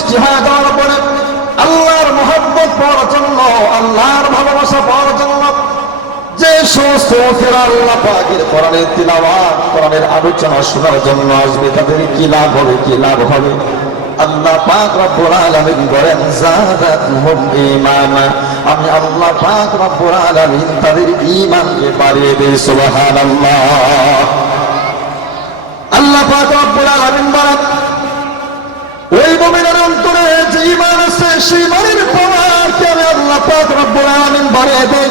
সৃষ্টি হয়ে যাওয়ার পরে আল্লাহর মহব্বত পাওয়ার জন্য, আল্লাহর ভালোবাসা পাওয়ার জন্য যে সমস্ত লোকেরা আল্লাহ পাকের কোরআনের তিলাওয়াত, কোরআনের আলোচনা শোনার জন্য আসবে, তাদের কি লাভ হবে, কি লাভ হবে? আল্লাহ পাক রব্বুল আলামিন বলেন যাদাতুহুম ঈমানা, আমি আল্লাহ পাক রব্বুল আলামিন তাদের ঈমানকে বাড়িয়ে দেই। সুবহানাল্লাহ। আল্লাহ পাক রব্বুল আলামিন বলেন ওই মুমিনের অন্তরে যে ঈমান আছে সেই ঈমানের পাওয়ারকে আমি আল্লাহ পাক রব্বুল আলামিন বাড়িয়ে দেই,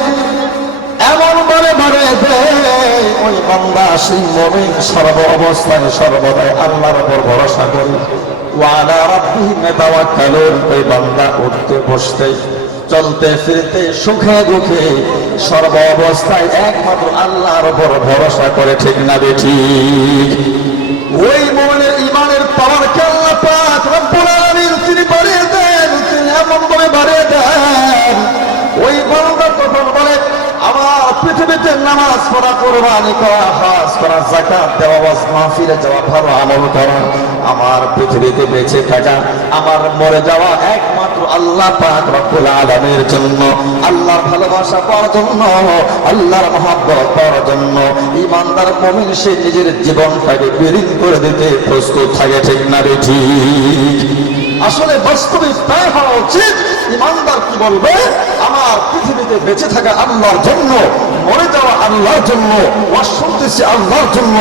এমন বাড়িয়ে দেয় ওই বান্দা সেই মুমিন সর্ব অবস্থায় সর্বদাই আল্লাহর উপর ভরসা করে ওয়ালা রাব্বিহিম ইয়াতাওয়াক্কালুন। ওই বান্দা উঠতে বসতে চলতে ফিরতে সুখে দুঃখে সর্ব অবস্থায় একমাত্র আল্লাহর উপর ভরসা করে, ঠিক না বেঠিক? ওই মুমিনের ঈমানের পাওয়ারকে আল্লাহ পাক রব্বুল আলামিন তিনি বাড়িয়ে দেন, তিনি এমন ভাবে বাড়িয়ে দেন ওই বান্দা তখন বলে আমার পৃথিবীতে নামাজ পড়া, কুরবানি করা, হজ করা, যাকাত দেওয়া, ওয়াজ মাহফিলে যাওয়া, ভালো আমল করা, আমার পৃথিবীতে বেঁচে থাকা, আমার মরে যাওয়া একমাত্র আল্লাহ পাক রব্বুল আলামিনের জন্য, আল্লাহর ভালোবাসা পাওয়ার জন্য, আল্লাহর মহব্বত পাওয়ার জন্য ঈমানদার মুমিন সে নিজের জীবনটাকে বিলীন করে দিতে প্রস্তুত থাকে, ঠিক না বেঠিক? আসলে বাস্তবিক তাই হওয়া উচিত। ঈমানদার কি বলবে? আমার পৃথিবীতে বেঁচে থাকা আল্লাহর জন্য, মরে যাওয়া আল্লাহর জন্য, ওয়াজ শুনতেছি আল্লাহর জন্য,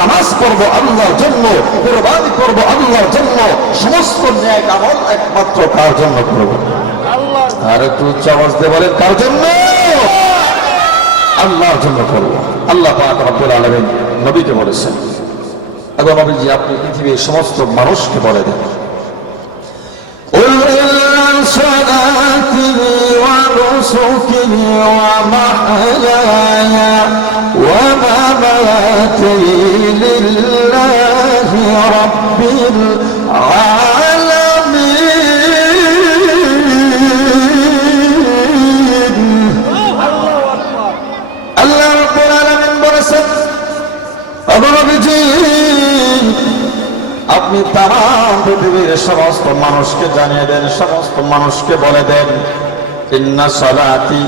নামাজ পড়বো আল্লাহর জন্য, কুরবানি করবো আল্লাহর জন্য, সমস্ত নেক আমল একমাত্র কার জন্য করবো? আল্লাহ। আর একটু উচ্চ আওয়াজ দিয়ে বলেন কার জন্য? আল্লাহর জন্য করবো। আল্লাহ পাক রব্বুল আলামিন নবীকে বলেছেন, এবং নবীজি আপনি পৃথিবীর সমস্ত মানুষকে বলে দেন صلاتي ونسكي ومحياي ومماتي لله رب العالمين। আল্লাহ রাব্বুল আলামিন বলেছেন আপনি তামাম পৃথিবীর সমস্ত মানুষকে জানিয়ে দেন, সমস্ত মানুষকে বলে দেন ইন্না সলাতি,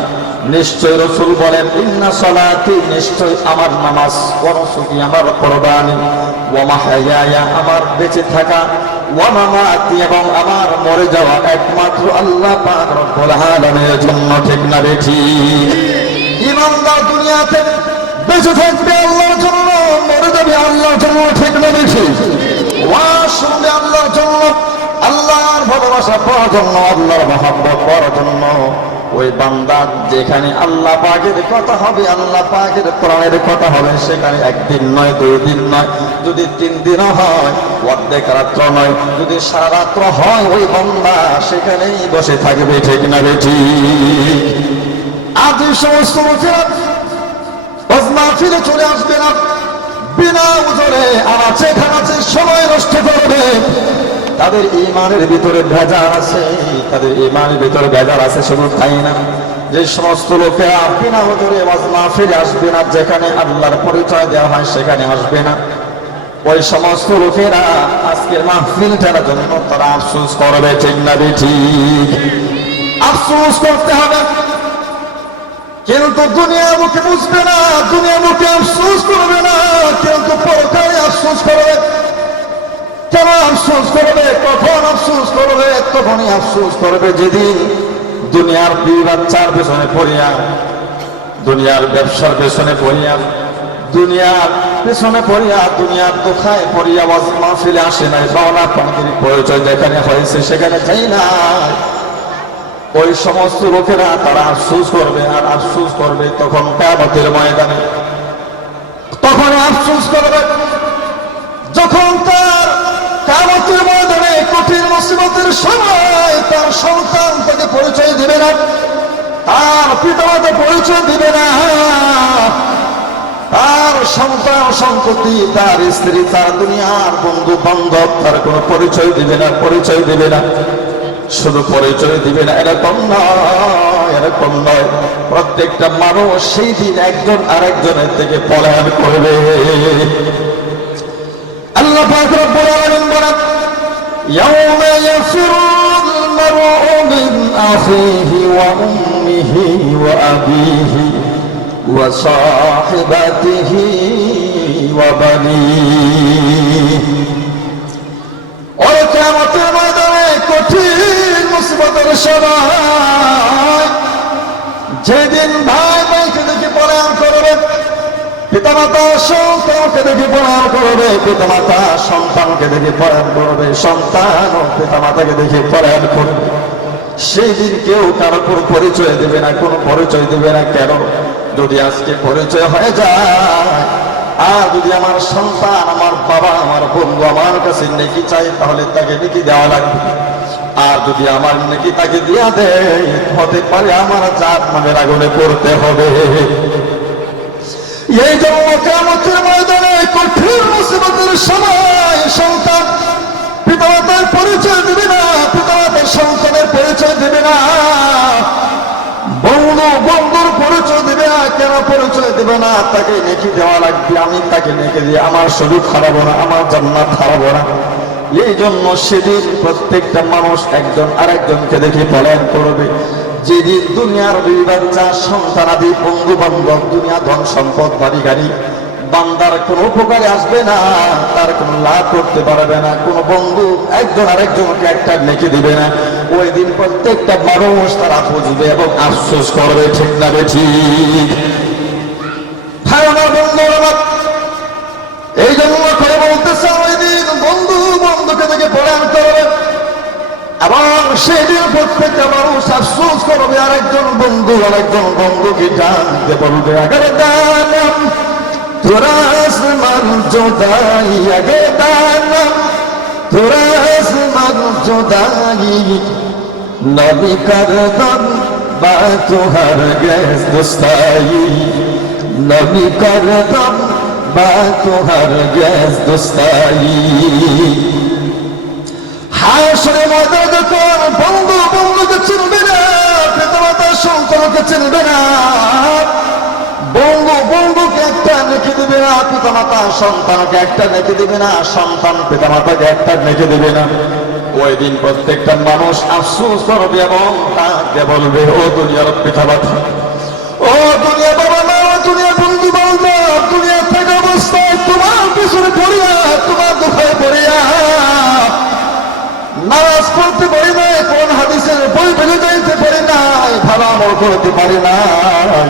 নিশ্চয় রাসূল বলেন ইন্না সলাতি, নিশ্চয় আমার নামাজ, ওয়া নুসুকি আমার কুরবানি, ওয়া মাহইয়ায়া আমার বেঁচে থাকা, ওয়া মামাতি এবং আমার মরে যাওয়া একমাত্র আল্লাহ পাক রব্বুল আলামিনের জন্য, ঠিক না বেঠিক? ঈমানদার দুনিয়াতে বেঁচে থাকবে আল্লাহর জন্য, মরে যাবে আল্লাহর জন্য, ঠিক না বেঠিক? ওয়াজ শুনবে আল্লাহর জন্য, আল্লাহর ভালোবাসা পাওয়ার জন্য, আল্লাহর মহব্বত পাওয়ার জন্য। ওই বান্দা যেখানে আল্লাহ পাকের কথা হবে, আল্লাহ পাকের কোরআনের কথা হবে, সেখানে একদিন নয়, 2 দিন নয়, যদি 3 দিনও হয়, অর্ধেক রাত্র নয়, যদি সারা রাত্র হয়, ওই বান্দা সেখানেই বসে থাকবে, ঠিক না বেঠিক? আজ এই সমস্ত লোকেরা ওয়াজ মাহফিলে চলে আসবে না, বিনা উজরে আনাচে খানাচে সময় নষ্ট করবে, তাদের ঈমানের ভিতরে ভেজাল আছে, তাদের ঈমানের ভিতরে ভেজাল আছে। শুধু তাই না, যে সমস্ত লোকেরা বিনা উজরে ওয়াজ মাহফিলে আসবে না, যেখানে আল্লাহর পরিচয় দেওয়া হয় সেখানে আসবে না, ওই সমস্ত লোকেরা আজকের মাহফিলটার জন্য তারা আফসোস করবে, ঠিক না বেঠিক? আফসোস করতে হবে, কিন্তু দুনিয়া মুখে বুঝবে না, দুনিয়া মুখে আফসোস করবে না, কিন্তু পরকালে আফসোস করবে। কেন আফসোস করবে? কখন আফসোস করবে? তখনই আফসোস করবে যেদিন দুনিয়ার বিবি বাচ্চার পেছনে পড়িয়া, দুনিয়ার ব্যবসার পেছনে পড়িয়া, দুনিয়ার পেছনে পড়িয়া, দুনিয়ার দোকায় পড়িয়া ওয়াজ মাহফিলে আসে নাই, মাওলা পাকের পরিচয় যেখানে হয়েছে সেখানে যাই না, ওই সমস্ত লোকেরা তারা আফসোস করবে। আর আফসোস করবে তখন কিয়ামতের ময়দানে, তখন আফসোস করবে যখন তার কিয়ামতের ময়দানে কঠিন মুসিবতের সময় তার সন্তান তাকে পরিচয় দিবে না, তার পিতামাতা পরিচয় দিবে না, তার সন্তান সন্ততি, তার স্ত্রী, তার দুনিয়ার বন্ধু বান্ধব তার কোনো পরিচয় দিবে না, পরিচয় দিবে না। শুধু পরিচয় দিবে না এরকম নয়, এরকম নয়, প্রত্যেকটা মানুষ সেই দিন একজন আরেকজনের থেকে পলায়ন করবে। আল্লাহ পাক রব্বুল আলামিন বলেন ইয়াউমা ইয়াফিরু أخيه وأمه وأبيه وصاحبته وبنيه কিয়ামতের ময়দানে কঠিন মুসিবতের সময় যেদিন ভাই ভাইকে দেখে পলায়ন করবে, পিতামাতা সন্তানকে দেখে পলায়ন করবে, পিতামাতা সন্তানকে দেখে পলায়ন করবে, সন্তান ও পিতামাতাকে দেখে পলায়ন করবে, সেই দিন কেউ কারো কোনো পরিচয় দেবে না, কোনো পরিচয় দেবে না। কেন? যদি আজকে পরিচয় হয়ে যায়, আর যদি আমার সন্তান, আমার বাবা, আমার বন্ধু আমার কাছে নেকি চাই, তাহলে তাকে নেকি দেওয়া লাগবে। আর যদি আমার নেকি তাকে দিয়া দেয়, হতে পারে আমার জাহান্নামের আগুনে পড়তে হবে। এই জন্য কিয়ামতের ময়দানে কঠিন মুসিবতের সময় সন্তান পিতামাতার পরিচয় দেবে না, পিতামাতার সন্তানের পরিচয় দেবে না, বন্ধু বন্ধুর পরিচয় দেবে না। কেন পরিচয় দেবে না? তাকে নেকি দেওয়া লাগবে। আমি তাকে নেকি দিয়ে আমার শরীর হারাবো না, আমার জান্নাত হারাবো না। এই জন্য সেদিন প্রত্যেকটা মানুষ একজন আরেকজনকে দেখে পলায়ন করবে। যেদিন দুনিয়ার দুই বাচ্চা সন্তানাদি বন্ধু বান্ধব, দুনিয়া ধন সম্পদ বাড়ি গাড়ি বান্দার কোনো উপকারে আসবে না, তার কোনো লাভ করতে পারবে না। কোনো বন্ধু একজন আরেকজনকে একটা নেকি দিবে না। ওই দিন প্রত্যেকটা মানুষ তারা বুঝবে এবং আফসোস করবে। ঠিক না ঠিক? এই জন্য করে বলতেছে, ওই দিন বন্ধু বন্ধুকে দেখে পলায়ন করবে, আবার সেদিন প্রত্যেকটা মানুষ আফসোস করবে। আরেকজন বন্ধু আরেকজন বন্ধুকে জানতে বলবে, আগে দানম তোরাস মান জোদাই, আগে দানম তোরাস মান জোদাই, নবী করদম বা তোহার গ্যাস দোস্তাই, নবী করদম বা তোহার গ্যাস দোস্তাই। হাসরে ময়দানে যখন বন্ধু বন্ধুকে চিনবে না, পিতামাতা সন্তানকে চিনবে না, বন্ধু বন্ধুকে একটা নেকি দেবে না, পিতামাতা সন্তানকে একটা নেকি দেবে না, সন্তান পিতামাতাকে একটা নেকি দেবে না। ওই দিন প্রত্যেকটা মানুষ আফসোস করবে এবং তাকে বলবে, ও দুনিয়ার পিতামাতা, ও দুনিয়া বাবা মা, দুনিয়া বন্ধু বান্ধব, দুনিয়া থাকা অবস্থায় তোমার পিছনে পড়িয়া, তোমার দুঃখে পড়িয়া নামাজ পড়তে পারি নাই, কোন হাদিসের বই ফেলে যাইতে পারি নাই, ভালো আমল করতে পারি নাই,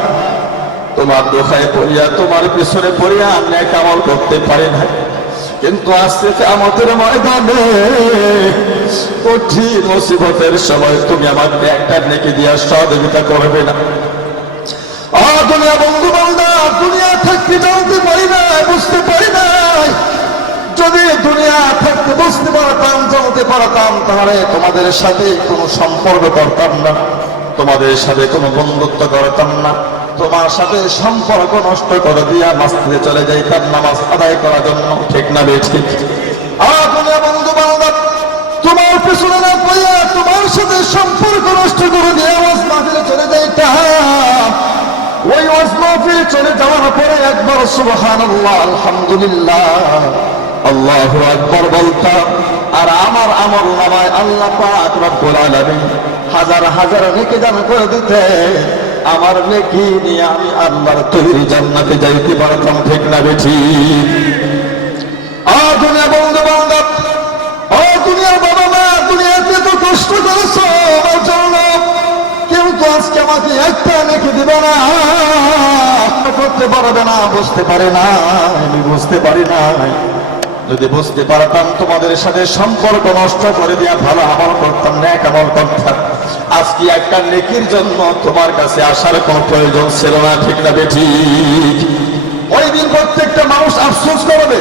তোমার দোহায় পড়িয়া, তোমার পিছনে পড়িয়া নেক আমল করতে পারি নাই। কিন্তু আজকে কিয়ামতের ময়দানে কঠিন মুসিবতের সময় তুমি আমাকে একটা নেকি দিয়া সহযোগিতা করবে না। দুনিয়া বন্ধু বান্ধব, দুনিয়া থাকতে জানতে পারি নাই, বুঝতে পারি নাই। যদি দুনিয়া থাকতে বুঝতে পারতাম, জানতে পারতাম, তাহলে তোমাদের সাথে কোনো সম্পর্ক করতাম না, তোমাদের সাথে কোনো বন্ধুত্ব করতাম না, তোমার সাথে সম্পর্ক নষ্ট করে দিয়া মসজিদে চলে যাইতাম নামাজ আদায় করার জন্য। ঠিক না বেঠিক? দুনিয়া বন্ধু বান্ধব তোমার পিছনে না পড়িয়া তোমার সাথে সম্পর্ক নষ্ট করে দিয়ে ওয়াজ মাহফিলে চলে যাইতাম। ওই ওয়াজ মাহফিলে চলে যাওয়ার পরে একবার সুবহানাল্লাহ, আলহামদুলিল্লাহ, আল্লাহু আকবার বলতাম, আর আমার আমল নামায় আল্লাহ পাক রব্বুল আলামিন হাজার হাজার নেকি দান করে দিতে, আমার নেকি নিয়ে আমি আল্লাহর তৈরি জান্নাতে যাইতে পারতাম। ঠিক না বেঠিক? দুনিয়া বন্ধু বান্ধব, দুনিয়ার বাবা মা, দুনিয়াতে তো কষ্ট করেছো আমার জন্য, কেউ তো আজকে আমাকে একটা নেকি দিবে না, করতে পারবে না, বুঝতে পারে না, আমি বুঝতে পারি না। যদি বুঝতে পারতাম, তোমাদের সাথে সম্পর্ক নষ্ট করে দিয়া ভালো আমল করতাম, নেক আমল করতাম, আজকে একটা নেকির জন্য তোমার কাছে আসার কোনো প্রয়োজন ছিল না। ঠিক না বেঠিক? ওই দিন প্রত্যেকটা মানুষ আফসোস করবে,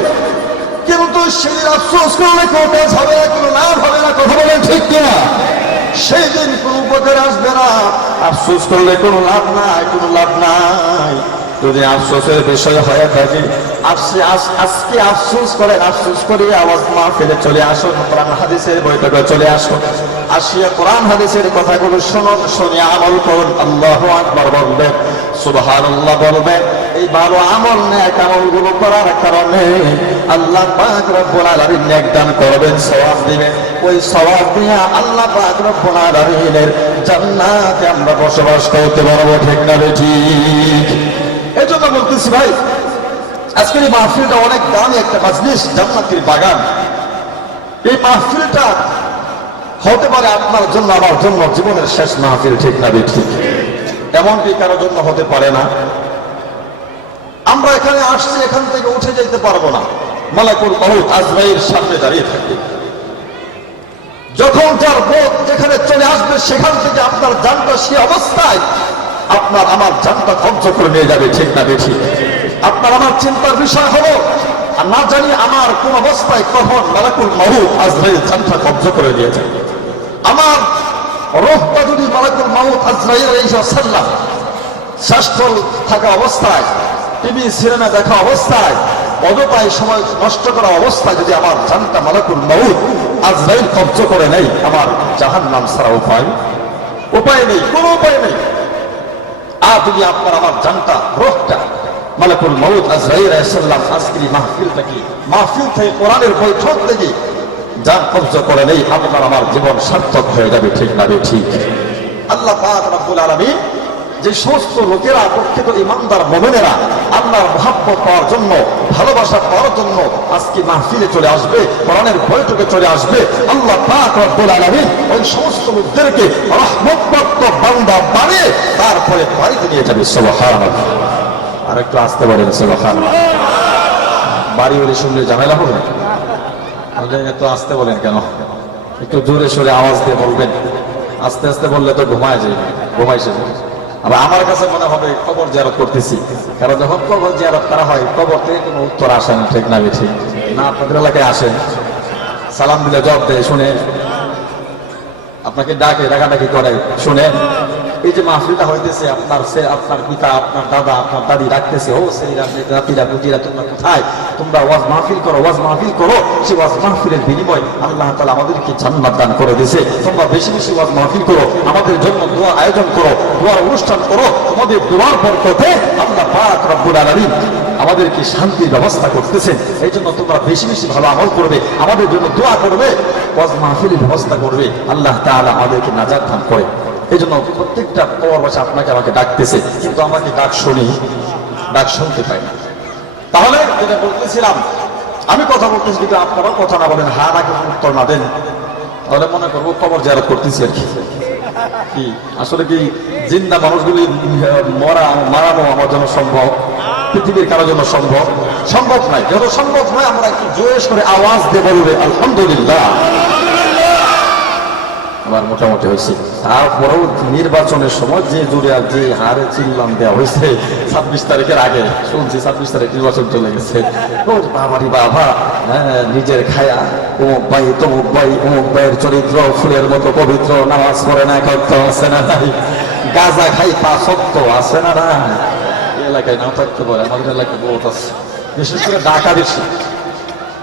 কিন্তু সেই আফসোস করলে কোনো কাজ হবে না, কোনো লাভ হবে না। কথা বলেন ঠিক কিনা? সেই দিন কোনো উপকার আসবে না, আফসোস করলে কোনো লাভ নাই, কোনো লাভ নাই। যদি আফসোসের বিষয় হয়ে থাকে, আজকে আফসোস করেন, আফসোস করে আওয়াজ মাহফিলে চলে আসুন, কোরআন হাদিসের বৈঠকে চলে আসুন, আসিয়া কোরআন হাদিসের কথাগুলো শুনুন, শুনে আমল করুন, আল্লাহু আকবার বলবেন, সুবহানাল্লাহ বলবেন। এই ভালো আমল নেক আমলগুলো করার কারণে আল্লাহ পাক রব্বুল আলামিন নেক দান করবেন, সওয়াব দিবেন। ওই সওয়াব নিয়ে আল্লাহ পাক রব্বুল আলামিনের জান্নাতে আমরা বসবাস করতে পারবো, ঠিক না ঠিক? এই জন্য বলতেছি ভাই, আজকের এই মাহফিলটা অনেক দামি একটা মাজলিস, জান্নাতের বাগান। এই মাহফিলটা হতে পারে আপনার জন্য, আমার জন্য জীবনের শেষ মাহফিল, ঠিক না ঠিক? এমনকি কারোর জন্য হতে পারে না। আমরা এখানে আসছি, এখান থেকে উঠে যেতে পারবো না, মালাকুল মউত আজরাইল সামনে দাঁড়িয়ে থাকে। যখন যার বোধ যেখানে চলে আসবে, সেখান থেকে আপনার জানটা সে অবস্থায় আপনার আমার জানটা কব্জ করে নিয়ে যাবে, ঠিক না ঠিক? আপনার আমার চিন্তার বিষয় হলো, আর না জানি আমার কোন অবস্থায় কখন মালাকুল মউত আজরাইল জানটা কব্জ করে নিয়ে যাবে। আমার রূহটা যদি মালাকুল মউত আজরাইল আলাইহিস সালাম শাস্ত্র থাকা অবস্থায়, টিভি সিনেমা দেখা অবস্থায়, অযথায় সময় নষ্ট করা অবস্থায় যদি আমার জানটা মালাকুল মউত আজরাইল কব্জ করে নেই, আমার জাহান্নাম ছাড়া উপায় নেই, কোনো উপায় নেই। আর যদি আপনার আমার জানটা, রূহটা মালাকুল মউত আজরাইল আলাইহিস সালাম আজকের মাহফিলটা কি, মাহফিল থেকে কোরআনের বৈঠক থেকে জান কব্জ করে নেই, আপনার আমার জীবন সার্থক হয়ে যাবে, ঠিক না ঠিক? আল্লাহ পাক রব্বুল আলামিন যে সমস্ত লোকেরা, প্রকৃত ঈমানদার মুমিনেরা আল্লাহর মহব্বত পাওয়ার জন্য, ভালোবাসা পাওয়ার জন্য আজকে মাহফিলে চলে আসবে, কোরআনের বৈঠকে চলে আসবে, আল্লাহ পাক রব্বুল আলামিন ওই সমস্ত লোকদেরকে রহমতপ্রাপ্ত বান্দা বানিয়ে তারপরে বাড়িতে নিয়ে যাবে। সুবহানাল্লাহ। আর একটু আসতে বলেন সুবহানাল্লাহ। বাড়ি বাড়ি শুনলে ঝামেলা হবে, এত আসতে বলেন কেন? একটু জোরে সোরে আওয়াজ দিয়ে বলবেন। আস্তে আস্তে বললে তো ঘুমায় যায়, ঘুমাইছে। আবার আমার কাছে মনে হবে কবর জিয়ারত করতেছি, কারণ যখন কবর জিয়ারত করা হয়, কবর থেকে কোনো উত্তর আসে না, ঠিক না ঠিক? না আপনাদের এলাকায় আসেন, সালাম দিলে জবাব দেয়, শুনে আপনাকে ডাকে, ডাকাডাকি করে, শুনেন। এই যে মাহফিলটা হইতেছে, আপনার পিতা, আপনার দাদা, আপনার দাদি ডাকতেছে, ও সেইরা জাতিরা বুটিরা, তোমরা কোথায়? তোমরা ওয়াজ মাহফিল করো, ওয়াজ মাহফিল করো। সেই ওয়াজ মাহফিলের বিনিময় আল্লাহ তাআলা আমাদেরকে জান্নাত দান করে দিয়েছে। তোমরা বেশি বেশি ওয়াজ মাহফিল করো, আমাদের জন্য দোয়া আয়োজন করো, দোয়ার অনুষ্ঠান করো। তোমাদের দোয়ার বরকতে আল্লাহ পাক রব্বুল আলামিন আমাদেরকে শান্তির ব্যবস্থা করতেছেন। এই জন্য তোমরা বেশি বেশি ভালো আমল করবে, আমাদের জন্য দোয়া করবে, ওয়াজ মাহফিলের ব্যবস্থা করবে। আল্লাহ তাআলা আমাদেরকে নাজাত দান করে। এই জন্য প্রত্যেকটা প্রবাসী আপনাকে আমাকে ডাকতেছে, কিন্তু আমাকে ডাক শুনি, ডাক শুনতে পাই না। তাহলে যেটা বলতেছিলাম, আমি কথা বলতেছি, কিন্তু আপনারাও কথা না বলেন, হা নাকি উত্তর না দেন, তাহলে মনে করবো কবর জিয়ারত করতেছি আর কি। আসলে কি জিন্দা মানুষগুলি মারানো আমার জন্য সম্ভব? পৃথিবীর কারোর জন্য সম্ভব নাই। যত সম্ভব নয়, আমরা একটু জোরে সরে আওয়াজ দিয়ে বলবে আলহামদুলিল্লাহ। আবার মোটামুটি হয়েছে। তারপরেও নির্বাচনের সময় যে জুড়ে আর যে হারে চিল্লাম দেওয়া হয়েছে, 26 তারিখের আগে শুনছি 26 তারিখ নির্বাচন চলে গেছে। বাবারি বাবা, নিজের খায়া অমুক ভাই তমুক ভাই, অমুক ভাইয়ের চরিত্র ফুলের মতো পবিত্র, নামাজ পড়ে না, কত আছে না নাই, গাঁজা খাই 5 ওয়াক্ত আছে না না। এলাকায় না থাকতে পারে, আমাদের এলাকায় বহুত আছে, বিশেষ করে ঢাকা বেশি।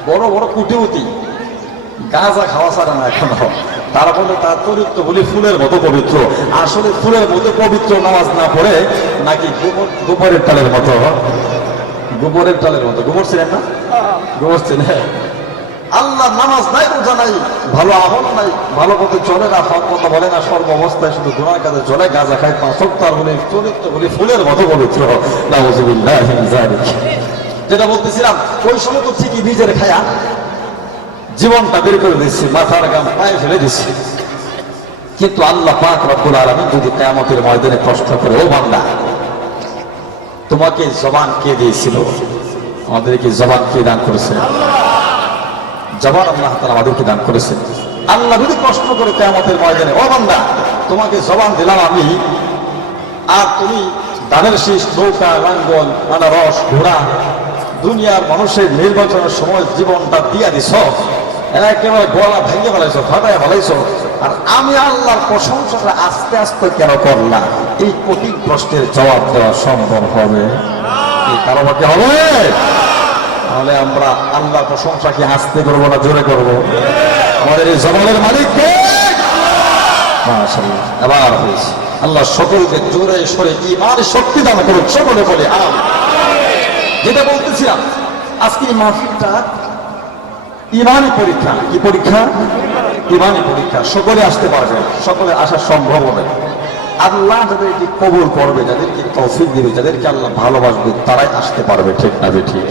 বড় বড় কুটিপতি গাঁজা খাওয়া ছাড়া না এখনো, তারপরে তার চরিত্র বলি ফুলের মতো পবিত্র। আসলে ফুলের মতো পবিত্র নামাজ না পড়ে নাকি গোবরের টালের মতো, গোবরের টালের মতো। গোবর ছিলেন না? গোবর ছিলেন। আল্লাহ নামাজ নাই, রোজা নাই, ভালো আমল নাই, ভালো পথে চলে না, হক কথা বলে না, সর্ব অবস্থায় শুধু গুনার কাজে চলে, গাঁজা খায় 5 ওয়াক্ত, আর বলে চরিত্র বলি ফুলের মতো পবিত্র। নাউযুবিল্লাহ মিন যালিক। যেটা বলতেছিলাম, ওই সময় তো ঠিকই নিজের খায়া জীবনটা বের করে দিচ্ছি, মাথার গাম পায়ে ফেলে দিচ্ছি। কিন্তু আল্লাহ পাক রব্বুল আলামিন যদি কিয়ামতের ময়দানে প্রশ্ন করে, ও বান্দা, তোমাকে জবান কে দিয়েছিল? আমাদেরকে জবান কে দান করেছে? জবান আল্লাহ তাআলা আমাদেরকে দান করেছেন। আল্লাহ যদি প্রশ্ন করে কিয়ামতের ময়দানে, ও বান্দা, তোমাকে জবান দিলাম আমি, আর তুমি ধানের শীষ, নৌকা, লাঙ্গল, আনারস, ঘোড়া, দুনিয়ার মানুষের নির্বাচনের সময় জীবনটা দিয়া দিছ, একেবারে গলা ভেঙে ফেলাইছো, ফাটায় ফেলাইছো, আর আমি আল্লাহর প্রশংসাটা আস্তে আস্তে কেন করলাম? এই কঠিন প্রশ্নের জবাব দেওয়া সম্ভব হবে? কারো বাকি হবে? তাহলে আমরা আল্লাহর প্রশংসা কি আস্তে করবো না জোরে করবো? আমাদের এই জবানের মালিক কে? মাশাআল্লাহ, এবার হয়েছে। আল্লাহ সকলকে জোরে সরে ঈমানের শক্তি দান করুন, সকলে বলে আমিন। যেটা বলতেছিলাম, আজকে এই মাহফিলটা ঈমানি পরীক্ষা। কি পরীক্ষা? ইমানি পরীক্ষা, সকলে আসতে পারবে না, সকলে আসা সম্ভব হবে না। আল্লাহ যাদেরকে কবুল করবে, যাদেরকে তৌফিক দিবে, যাদেরকে আল্লাহ ভালোবাসবে, তারাই আসতে পারবে, ঠিক না ঠিক?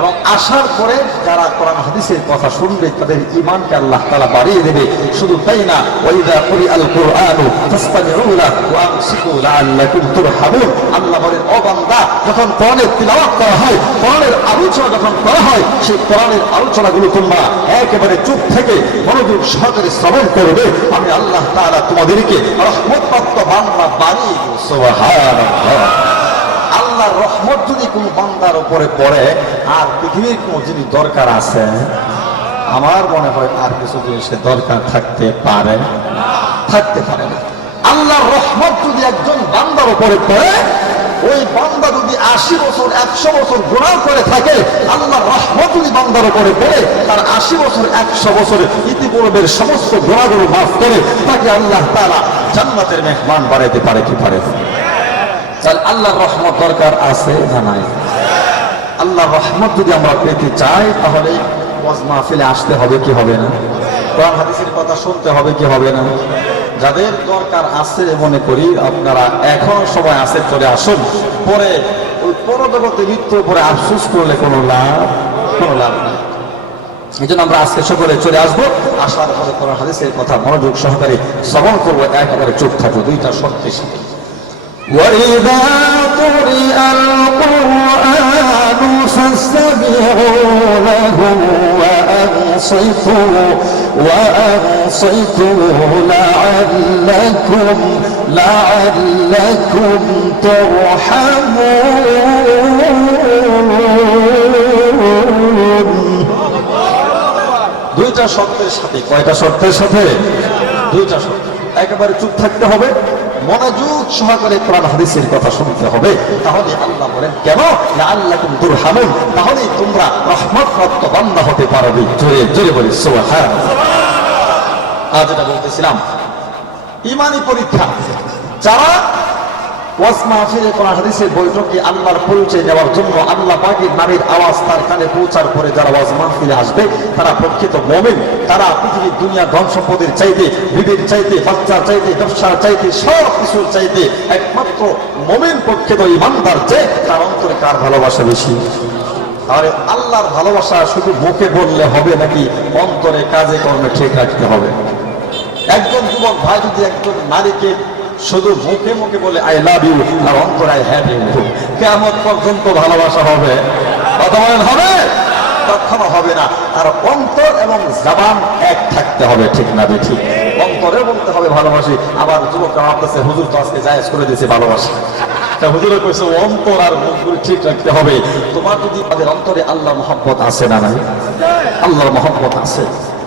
এবং আসার পরে যারা কোরআন হাদিসের কথা শুনবে তাদের ঈমানকে আল্লাহ তাআলা বাড়িয়ে দেবে। শুধু তাই না, ওয়াইদা কুরিআল কুরআনু ফাসতামিউ লাহু ওয়া আনসিতু লাআল্লাকুম তুরহামুন। আল্লাহ বলেন, ও বান্দা, যখন কোরআনের তিলাওয়াত করা হয়, কোরআনের আলোচনা যখন করা হয়, সেই কোরআনের আলোচনাগুলো তোমরা একেবারে চুপ থেকে মনোযোগ সহকারে শ্রবণ করবে। আমি আল্লাহ তাআলা তোমাদেরকে রহমতপ্রাপ্ত বান্দা বানিয়ে দেব। সুবহানাল্লাহ। আল্লাহর রহমত যদি কোন বান্দার উপরে পড়ে, আর পৃথিবীর কোন জিনিস দরকার আছে? আমার মনে হয় আর কিছু জিনিসের দরকার থাকতে পারে না। আল্লাহর রহমত যদি একজন বান্দার উপরে পড়ে, ওই বান্দা যদি 80 বছর 100 বছর গুনাহ করে থাকে, আল্লাহর রহমত যদি বান্দার উপরে পড়ে, তার 80 বছর 100 বছরের ইতিপূর্বের সমস্ত গুনাহগুলো মাফ করে তাকে আল্লাহ তাআলা জান্নাতের মেহমান বানাইতে পারে কি পারে? তাহলে আল্লাহর রহমত দরকার আছে না নাই? আল্লাহর রহমত যদি আমরা পেতে চাই, তাহলে ওয়াজ মাহফিলে আসতে হবে কি হবে না? কোরআন হাদিসের কথা শুনতে হবে কি হবে না? যাদের দরকার আছে মনে করি আপনারা এখনো সময় আছে, চলে আসুন। পরে ওই পরজগতে মৃত্যুর পরে আফসোস করলে কোনো লাভ নাই। এই জন্য আমরা আজকে সকলে চলে আসবো, আসার পরে কোরআন হাদিসের কথা মনোযোগ সহকারে শ্রবণ করবো, একেবারে চুপ থাকবো। দুইটা শর্তের সাথে। وإذا قرئ القرآن فاستمعوا له وأنصتوا لعلكم ترحمون। দুইটা শর্তের সাথে। কয়টা শর্তের সাথে? দুইটা শর্ত। একেবারে চুপ থাকতে হবে, মনোযোগ সহকারে কোরআন হাদিসের কথা শুনতে হবে। তাহলে আল্লাহ বলেন কেন? লাআল্লাকুম তুরহামুন, তাহলেই তোমরা রহমতপ্রাপ্ত বান্দা হতে পারবে। জোরে জোরে বলি সুবহানাল্লাহ। আজ যেটা বলতেছিলাম, ঈমানি পরীক্ষা। যারা ওয়াজ মাহফিলে কোরআন হাদিসের বৈঠকে আল্লাহর পরিচয় নেওয়ার জন্য আল্লাহ পাকের নামের আওয়াজ তার কানে পৌঁছার পরে যারা ওয়াজ মাহফিলে আসবে, তারা প্রকৃত মুমিন। তারা পৃথিবীর দুনিয়া ধন সম্পদের চাইতে, বিবির চাইতে, বাচ্চার চাইতে, ব্যবসার চাইতে, সব কিছুর চাইতে একমাত্র মুমিন প্রকৃত ঈমানদার, যে তার অন্তরে কার ভালোবাসা বেশি? আর আল্লাহর ভালোবাসা শুধু মুখে বললে হবে নাকি অন্তরে কাজে কর্মে ঠিক রাখতে হবে? একজন যুবক ভাই যদি একজন নারীকে শুধু মুখে মুখে বলে আই লাভ ইউ, আর অন্তরে আই হ্যাভ ইউ, কিয়ামত পর্যন্ত ভালোবাসা হবে? কথা বলেন হবে? কখনো হবে না। আর অন্তর এবং জবান এক থাকতে হবে, ঠিক না ঠিক? অন্তরে বলতে হবে ভালোবাসি, আবার যুবকরা ভাবতেছে হুজুর তো আজকে জায়েজ করে দিয়েছে ভালোবাসা। তা হুজুরে কইছে অন্তর আর মুখগুলো ঠিক রাখতে হবে। তোমার যদি আমাদের অন্তরে আল্লাহ মহব্বত আছে না নাই? আল্লাহর মহব্বত আছে।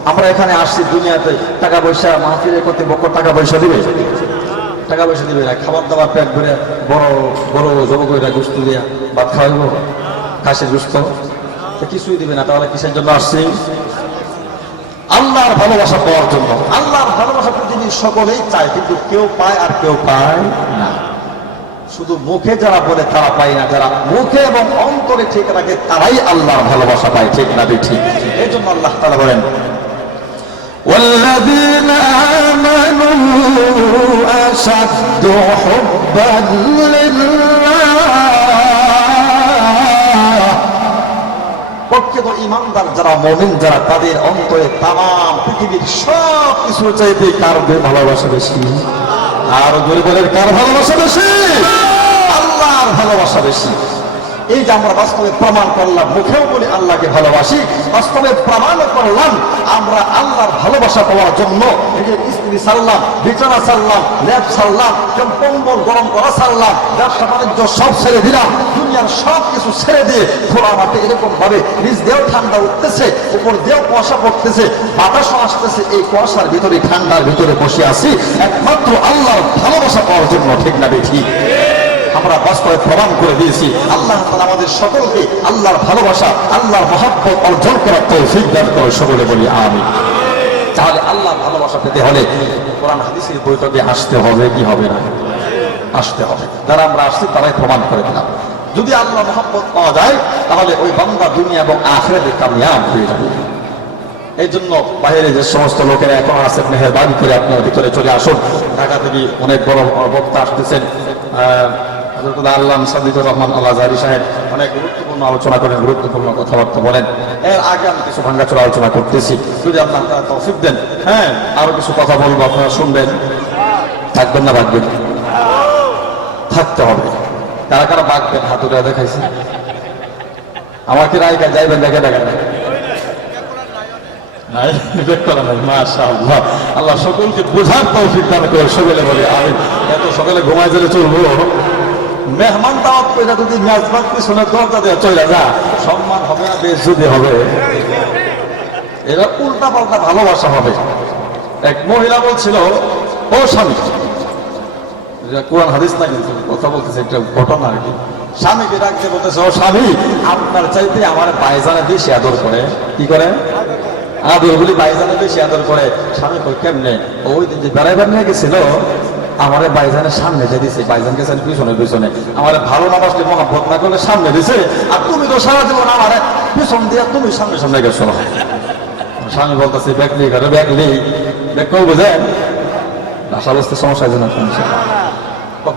আমরা এখানে আসছি দুনিয়াতে টাকা পয়সা মাহফিলের করতে টাকা পয়সা দিবে? টাকা পয়সা দিবে না। খাবার দাবার পেট ভরে বড় বড় জবকইরা গোস্ত দিয়া ভাত খাওয়াইব, খাসির গোস্ত, কিছুই দিবে না। তাহলে কিসের জন্য আসছি? আল্লাহর ভালোবাসা পাওয়ার জন্য। আল্লাহর ভালোবাসা পৃথিবীর সকলেই চায়, কিন্তু কেউ পায় আর কেউ পায় না। শুধু মুখে যারা বলে তারা পায় না, যারা মুখে এবং অন্তরে ঠিক রাখে তারাই আল্লাহর ভালোবাসা পায়, ঠিক না ঠিক? এই জন্য আল্লাহ তাআলা বলেন, والذين آمنوا أشد حبا لله। প্রকৃত ঈমানদার যারা, মুমিন যারা, তাদের অন্তরে তামাম পৃথিবীর সব কিছু চাইতে কার ভালোবাসা বেশি? আর জোরে বলেন, কার ভালোবাসা বেশি? আল্লাহর ভালোবাসা বেশি। এই যে আমরা বাস্তবে প্রমাণ করলাম, মুখেও বলি আল্লাহকে ভালোবাসি, বাস্তবে প্রমাণও করলাম আমরা আল্লাহর ভালোবাসা পাওয়ার জন্য নিজের স্ত্রী ছাড়লাম, বিছানা ছাড়লাম, ল্যাব ছাড়লাম, কম্বল গরম করা ছাড়লাম, ব্যবসা বাণিজ্য সব ছেড়ে দিলাম, দুনিয়ার সব কিছু ছেড়ে দিয়ে খোলা মাঠে এরকম ভাবে নিজ দেহ ঠান্ডা উঠতেছে, উপর দেহ কুয়াশা পড়তেছে, বাতাসও আসতেছে, এই কুয়াশার ভিতরে ঠান্ডার ভিতরে বসে আছি একমাত্র আল্লাহর ভালোবাসা পাওয়ার জন্য, ঠিক না ঠিক? আমরা বাস্তবে প্রমাণ করে দিয়েছি। আল্লাহ তাআলা আমাদের সকলকে আল্লাহর ভালোবাসা, আল্লাহর মহব্বত অর্জন করার তৌফিক দান করে, সকলে বলি আমিন। তাহলে আল্লাহর ভালোবাসা পেতে হলে কোরআন হাদিসের বৈঠকে আসতে হবে কি হবে না? আসতে হবে। যারা আমরা আসছি তারাই প্রমাণ করে দিলাম। যদি আল্লাহর মহব্বত পাওয়া যায় তাহলে ওই বান্দা দুনিয়া এবং আখিরাতে কামিয়াব হয়ে যাবে। এই জন্য বাইরে যে সমস্ত লোকেরা এখন আছেন মেহেরবানি করে আপনার ভিতরে চলে আসুন। ঢাকা থেকে অনেক বড় বক্তা আসতেছেন, আল্লাহ সাদিকুর রহমান আল্লাহ জারি সাহেব অনেক গুরুত্বপূর্ণ আলোচনা করেন, গুরুত্বপূর্ণ কথাবার্তা বলেন। এর আগে আমি কিছু ভাঙ্গাচোরা আলোচনা করতেছি, যদি আপনার তৌফিক দেন হ্যাঁ আরো কিছু কথা বলবো, আপনারা শুনবেন। থাকবেন না বাঁকবেন? থাকতে হবে। কারা কারা বাঁকবেন হাত উঠে দেখাইছে? আমাকে রায়কা যাইবেন দেখে দেখা মাশাআল্লাহ, আল্লাহ সকলকে বোঝার তৌফিক দান করে। সকলে বলে আমিন। এত সকালে ঘুমায় চলে চলবো, মেহমান দাওয়াত করে যদি মেজবান পিছনে দরজা দেওয়া চলে যা, সম্মান হবে না, বেইজ্জতি হবে। এরা উল্টা পাল্টা ভালোবাসা হবে। এক মহিলা বলছিল, ও স্বামী, কোরআন হাদিস না কিন্তু কথা বলতেছে, একটা ঘটনা আর কি। স্বামীকে ডাকতে বলতেছে, ও স্বামী, আপনার চাইতে আমার ভাইজানে বেশি আদর করে। কি করে? আদরগুলি ভাইজানে বেশি আদর করে। স্বামী কই কেমনে? ওই দিন যে বেড়াইবার নিয়ে গেছিল, আমার ভাইজানের সামনে যে দিছে, ভাইজান গেছেন পিছনে পিছনে, আমার ভালো না বাসলে মহাব্বত না করলে সামনে দিছে, আর তুমি তো সারা জীবন আমার পিছন দিয়ে তুমি সামনে সামনে গেছো। স্বামী বলতেছে, ব্যাগলি ঘরে ব্যাগলি ব্যাগ করবো যে আশা বসতে সমস্যা আছে না,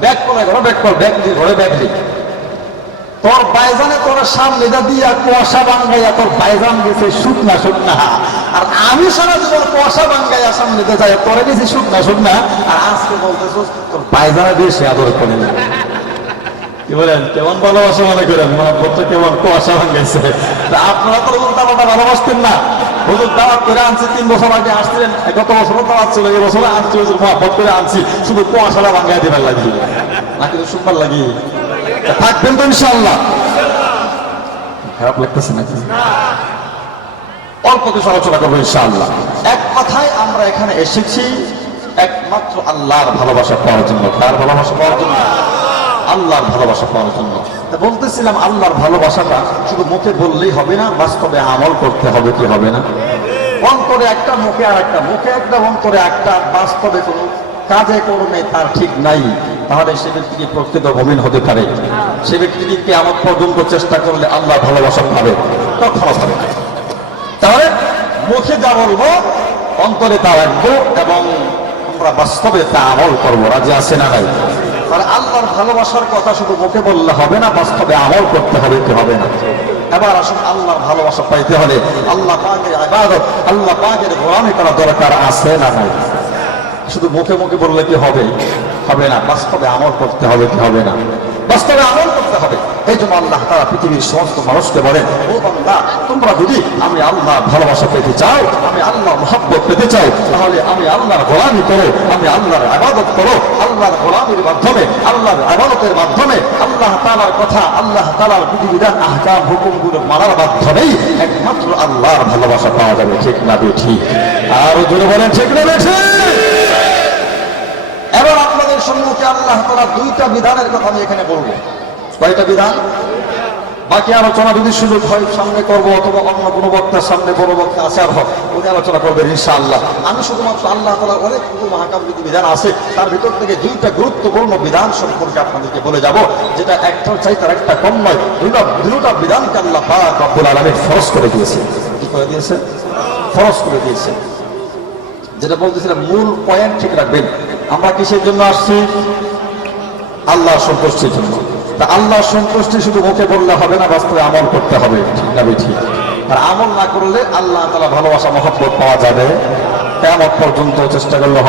ব্যাগ করে ঘরে ব্যাগ কর, ব্যাগলি ঘরে ব্যাগলি। তোর বাইজানে তোর সামনে দিয়া কুয়াশা বাঙ্গাইয়া তোর বাইজান গেছে শুকনা শুকনা, আর আমি সারা জীবন কুয়াশা বাঙ্গাইয়া সামনে দিয়ে যাই, তোরে গেছি শুকনা শুকনা, আর আজকে বলতেছ তোর বাইজানে বেশি আদর করে। কি বলেন? কেমন ভালোবাসা মনে করেন? মহাব্বতটা কেমন কুয়াশা বাঙ্গাইছে। আপনারা তো উল্টা পাল্টা ভালোবাসতেন না। হুজুর দাওয়াত করে আনছি, 3 বছর আগে আসছিলেন, গত বছর দাওয়াত ছিল, এই বছর আনছি, হুজুর মহাব্বত করে আনছি, শুধু কুয়াশাটা বাঙ্গাই দিবার লাগি নাকি তো শুনবার লাগি। থাকবেন তো ইনশাআল্লাহ? খারাপ লাগতেছে নাকি? অল্প কিছু আলোচনা করবো ইনশাআল্লাহ। এক কথায় আমরা এখানে এসেছি একমাত্র আল্লাহর ভালোবাসা পাওয়ার জন্য। কার ভালোবাসা পাওয়ার জন্য? আল্লাহর ভালোবাসা পাওয়ার জন্য। তা বলতেছিলাম, আল্লাহর ভালোবাসাটা শুধু মুখে বললেই হবে না, বাস্তবে আমল করতে হবে। কি হবে না? অন্তরে একটা, মুখে আর একটা, মুখে একটা অন্তরে একটা, বাস্তবে কোনো কাজে কর্মে তার ঠিক নাই, তাহলে সে ব্যক্তিকে প্রকৃত মুমিন হতে পারে। সে ব্যক্তিকে কিয়ামত পর্যন্ত চেষ্টা করলে আল্লাহ ভালোবাসা পাবে, কখনো পাবে না। তাহলে মুখে যা বলবো অন্তরে তা রাখবো এবং আমরা বাস্তবে তা আমল করবো। রাজি আছে না নাই? তাহলে আল্লাহর ভালোবাসার কথা শুধু মুখে বললে হবে না, বাস্তবে আমল করতে হবে। কি হবে না? এবার আসুন, আল্লাহর ভালোবাসা পাইতে হলে আল্লাহ পাকের ইবাদত, আল্লাহ পাকের গোলামি করা দরকার আছে না নাই? শুধু মুখে মুখে বললে কি হবে? হবে না। বাস্তবে আমল করতে হবে। কি হবে না? বাস্তবে আমল করতে হবে। এই জন্য আল্লাহ তাআলা পৃথিবীর সমস্ত মানুষকে বলেন, ও বান্দা, তোমরা যদি আমি আল্লাহ ভালোবাসা পেতে চাও, আমি আল্লাহ মহব্বত পেতে চাও, তাহলে আমি আল্লাহর গোলামি করো, আমি আল্লাহর ইবাদত করো। আল্লাহর গোলামির মাধ্যমে, আল্লাহর ইবাদতের মাধ্যমে, আল্লাহ তাআলার কথা, আল্লাহ তাআলার বিধিবিধান, আহকাম, হুকুমগুলো মানার মাধ্যমেই একমাত্র আল্লাহর ভালোবাসা পাওয়া যাবে। ঠিক না ঠিক? আর জোরে বলেন, ঠিক না ঠিক? এবার আপনাদের সম্মুখে আল্লাহ তাআলা 2টা বিধানের কথা আমি এখানে বলবো। কয়টা বিধান? বাকি আলোচনা যদি সুযোগ হয় সামনে করবো, অথবা অন্য কোনো বক্তার সামনে বড় বক্তা আছে আর হোক, উনি আলোচনা করবেন ইনশাআল্লাহ। আমি শুধুমাত্র আল্লাহ তাআলার অনেক মাহকাম বিধান আছে, তার ভিতর থেকে 2টা গুরুত্বপূর্ণ বিধান সম্পর্কে আপনাদেরকে বলে যাব, যেটা একটার চাইতে আর একটা কম নয়। 2টা বিধানকে আল্লাহ পাক রব্বুল আলামিন ফরজ করে দিয়েছে। কি করে দিয়েছে? ফরজ করে দিয়েছে। যেটা বলতেছিলাম, মূল পয়েন্ট ঠিক রাখবেন। আমরা কিসের জন্য আসছি? আল্লাহর সন্তুষ্টির জন্য। তা আল্লাহর সন্তুষ্টি শুধু মুখে বললে হবে না, বাস্তবে আমল করতে হবে। ঠিক না ঠিক? আর আমল না করলে আল্লাহ তাআলা ভালোবাসা মহব্বত পাওয়া যাবে কিয়ামত পর্যন্ত চেষ্টা করলে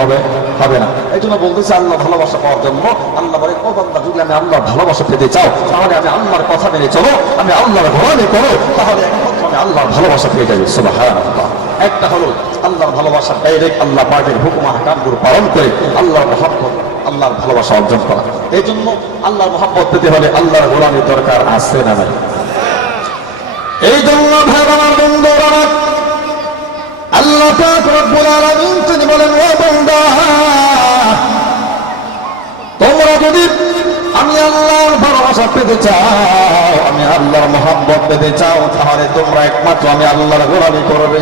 হবে না। এই জন্য বলতেছি, আল্লাহ ভালোবাসা পাওয়ার জন্য আল্লাহ বলে, ও বান্দা, যদি আমি আল্লাহর ভালোবাসা পেতে চাও, তাহলে আমি আল্লাহর কথা মেনে চলো, আমি আল্লাহর গোলামি করো, তাহলে একমাত্র আমি আল্লাহর ভালোবাসা পেয়ে যাবে। সুবহানাল্লাহ। একটা হলো আল্লাহর ভালোবাসা ডাইরেক্ট আল্লাহ পাকের হুকুম আহকামগুলো পালন করে আল্লাহর মহব্বত, আল্লাহর ভালোবাসা অর্জন করা। এই জন্য আল্লাহর মহব্বত পেতে হলে আল্লাহর গোলামির দরকার আছে না নাই? এই জন্য ভাই আমার বন্ধুরা, আল্লাহ পাক রব্বুল আলামিন তিনি বলেন, ও বান্দা, তোমরা যদি আমি আল্লাহর ভালোবাসা পেতে চাও, আমি আল্লাহর মহব্বত পেতে চাও, তাহলে তোমরা একমাত্র আমি আল্লাহর গোলামি করবে,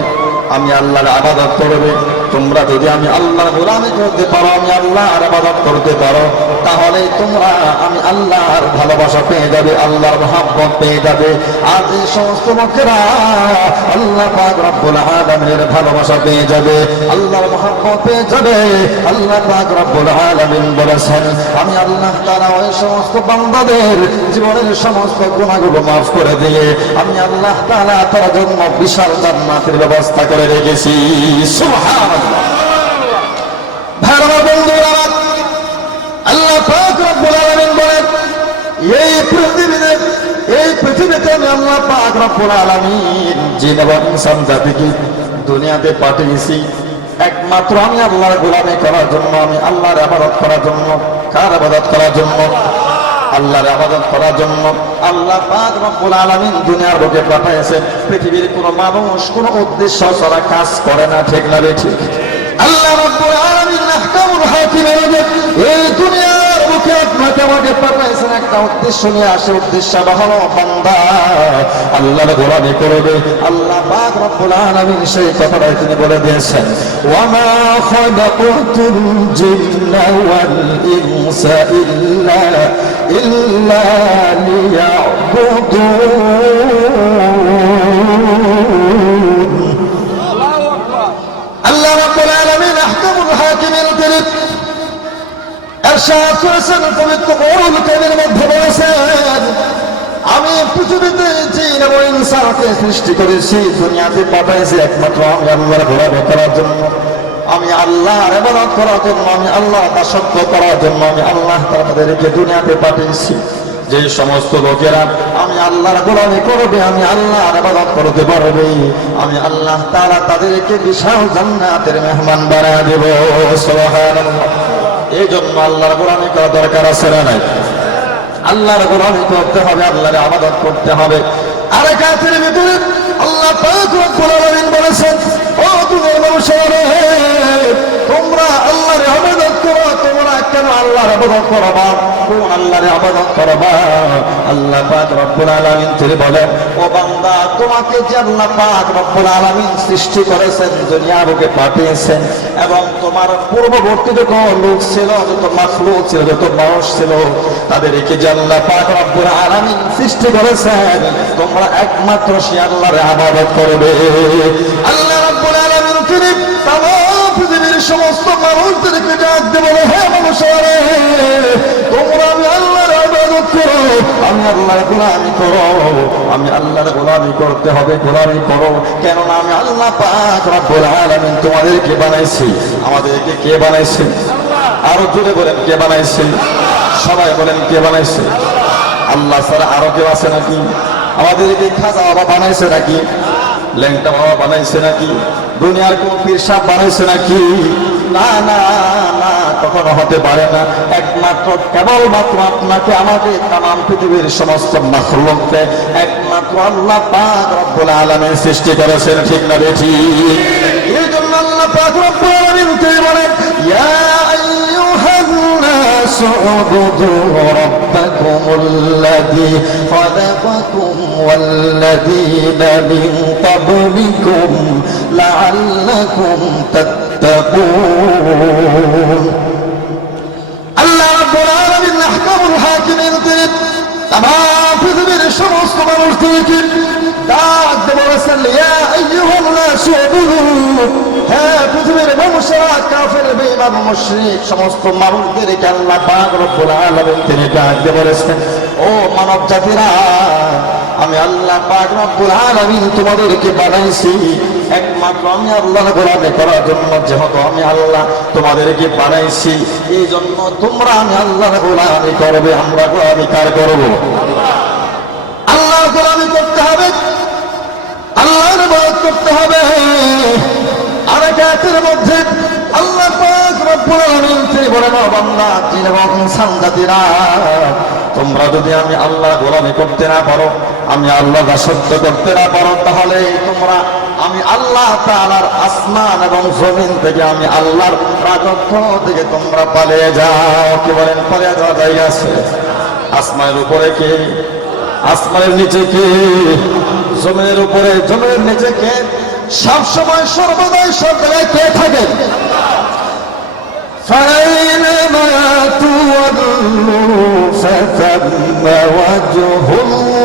আমি আল্লাহর ইবাদত করবে, তোমরা যদি আমি আল্লাহর গোলামি করতে পারো, আমি আল্লাহর ইবাদত করতে পারো, তাহলে তোমরা আমি আল্লাহর ভালোবাসা পেয়ে যাবে, আল্লাহর মহব্বত পেয়ে যাবে। আর যে সমস্ত লোকেরা আল্লাহ পাক রব্বুল আলামিনের ভালোবাসা পেয়ে যাবে, আল্লাহর মহব্বত পেয়ে যাবে, আল্লাহ পাক রব্বুল আলামিন বলেছেন আমি আল্লাহ তাআলা ওই সমস্ত বান্দাদের জীবনের সমস্ত গুনাহগুলো মাফ করে দিয়ে আমি আল্লাহ তাআলা তার জন্য বিশাল জান্নাতের ব্যবস্থা করে রেখেছি। সুবহানাল্লাহ। ভালো বন্ধুরা, আল্লাহ পাক রব্বুল আলামিন বলেন এই পৃথিবীতে আমি আল্লাহ পাক রব্বুল আলামিন জিন এবং ইনসান জাতিকে দুনিয়াতে পাঠিয়েছি একমাত্র আমি আল্লাহর গোলামি করার জন্য, আমি আল্লাহর ইবাদত করার জন্য। কার ইবাদত করার জন্য? আল্লাহর ইবাদত করার জন্য আল্লাহ পাক রব্বুল আলামিন দুনিয়ার বুকে পাঠিয়েছেন। পৃথিবীর কোনো মানুষ কোনো উদ্দেশ্য ছাড়া কাজ করে না, ঠিক না ঠিক? আল্লাহ রাব্বুল আলামিন আহকামুল হাকিমের এই দুনিয়ার বুকে আপনাকে আমাকে পাঠাইছেন একটা উদ্দেশ্য নিয়ে। আসে উদ্দেশ্য হলো বান্দা আল্লাহর গোলামি করবে। আল্লাহ পাক রব্বুল আলামিন সেই কথাটাই তিনি বলে দিয়েছেন, ওয়া মা খালাকাতুল জিন্না ওয়াল ইনসা ইল্লা লিয়াবুদুন। আল্লাহ রাব্বুল আলামিন আহকামুল হাকিমের তিনি ইরশাদ করেছেন পবিত্র কোরআন কারীমের মধ্যে বলেছেন আমি পৃথিবীতে জিন এবং ইনসানকে সৃষ্টি করেছি, দুনিয়াতে পাঠাইছি একমাত্র আমি আল্লাহর গোলামি করার জন্য, আমি আল্লাহর ইবাদত করার জন্য, আমি আল্লাহর দাসত্ব করার জন্য আমি আল্লাহ তাদেরকে দুনিয়াতে পাঠিয়েছি। যে সমস্ত লোকেরা আমি আল্লাহর গোলামি করবে, আমি আল্লাহর ইবাদত করতে পারবে, আমি আল্লাহ তাআলা তাদেরকে বিশাল জান্নাতের মেহমান বানিয়ে দেব। সুবহানাল্লাহ। এই জন্য আল্লাহর গোলামি করা দরকার আছে না নাই? আল্লাহর গোলামি করতে হবে, আল্লাহর ইবাদত করতে হবে। আর কাফের ভিতরে আল্লাহ পাক রব্বুল আলামিন বলেছেন ও দুনিয়ার মানুষেরা তোমরা আল্লাহর ইবাদত করো। তোমরা কেন আল্লাহর ইবাদত করবা? কোন আল্লাহর ইবাদত করবা? আল্লাহ পাক রব্বুল আলামিন তিনি বলেন ও বান্দা তোমাকে যে আল্লাহ পাক রব্বুল আলামিন সৃষ্টি করেছেন, দুনিয়া বুকে পাঠিয়েছেন, এবং তোমার পূর্ববর্তী যত লোক ছিল, যত মাখলুক ছিল, যত মানুষ ছিল, তাদেরকে যে আল্লাহ পাক রব্বুল আলামিন সৃষ্টি করেছেন, তোমরা একমাত্র সেই আল্লাহর ইবাদত করবে। আল্লাহ রাব্বুল আলামিন তিনি তাম পৃথিবীর সমস্ত মানুষদেরকে ডাক দিয়ে বলে হে মানুষেরা তোমরা আমি আল্লাহর ইবাদত করো, আমি আল্লাহর গোলামি করো, আমি আল্লাহর গোলামি করতে হবে, গোলামি করো। কেননা আমি আল্লাহ পাক রব্বুল আলামিন তোমাদেরকে বানাইছি। আমাদেরকে কে বানাইছে? আরো জোরে বলেন কে বানাইছে? সবাই বলেন কে বানাইছে? আল্লাহ ছাড়া আরো কেউ আছে নাকি? আমাদেরকে খাজা বাবা বানাইছে নাকি? ল্যাংটা বাবা বানাইছে নাকি? দুনিয়ার কোন পীর সাহেব বানাইছে নাকি? না না না, কখনো হতে পারে না। একমাত্র কেবলমাত্র আপনাকে আমাকে তামাম পৃথিবীর সমস্ত মাখলুককে একমাত্র আল্লাহ পাক রব্বুল আলামিন সৃষ্টি করেছেন, ঠিক না বেঠি? এই জন্য আল্লাহ পাক রব্বুল আলামিন তিনি বলেন ইয়া আইয়ুহান নাস উবুদু রাব্বাকুমুল্লাযী খালাকাকুম ওয়াল্লাযীনা মিন ক্বাবলিকুম লাআল্লাকুম তাত্তাকুন। আল্লাহ রাব্বুল আলামিন আহকামুল হাকিমের তিনি তামাম পৃথিবীর সমস্ত মানুষদেরকে ডাক দিয়ে বলেছেন ইয়া আইয়ুহান নাস উবুদু, হ্যাঁ পৃথিবীর মানুষেরা, কাফের বেঈমান মুশরিক সমস্ত মানুষদেরকে আল্লাহ পাক রব্বুল আলামিন তিনি ডাক দিয়ে বলেছেন ও মানব জাতিরা আমি আল্লাহ পাক রব্বুল আলামিন তোমাদেরকে বানাইছি একমাত্র আমি আল্লাহর গোলামি করার জন্য। যেহেতু আমি আল্লাহ তোমাদেরকে বানাইছি, এই জন্য তোমরা আমি আল্লাহর গোলামি করবে। আমরা গোলামি কার করব? আল্লাহর গোলামি করতে হবে, আল্লাহর ইবাদত করতে হবে। আর আয়াতের মধ্যে আল্লাহ পাক রব্বুল আলামিন তিনি বলেন ও বান্দা জিন এবং ইনসান জাতিরা তোমরা যদি আমি আল্লাহর গোলামি করতে না পারো, আমি আল্লাহর দাসত্ব করতে না পারো, তাহলে তোমরা আমি আল্লাহ তাআলার আসমান এবং জমিন থেকে আমি আল্লাহর রাজত্ব থেকে তোমরা পালিয়ে যাও। কি বলেন? পালিয়ে যাওয়া জায়গা আছে? আসমানের উপরে কে? আসমানের নিচে কে? জমিনের উপরে? জমিনের নিচে কে? সব সময় সর্বদাই সব জায়গায় কে থাকেন? فأينما تولوا فثم وجه الله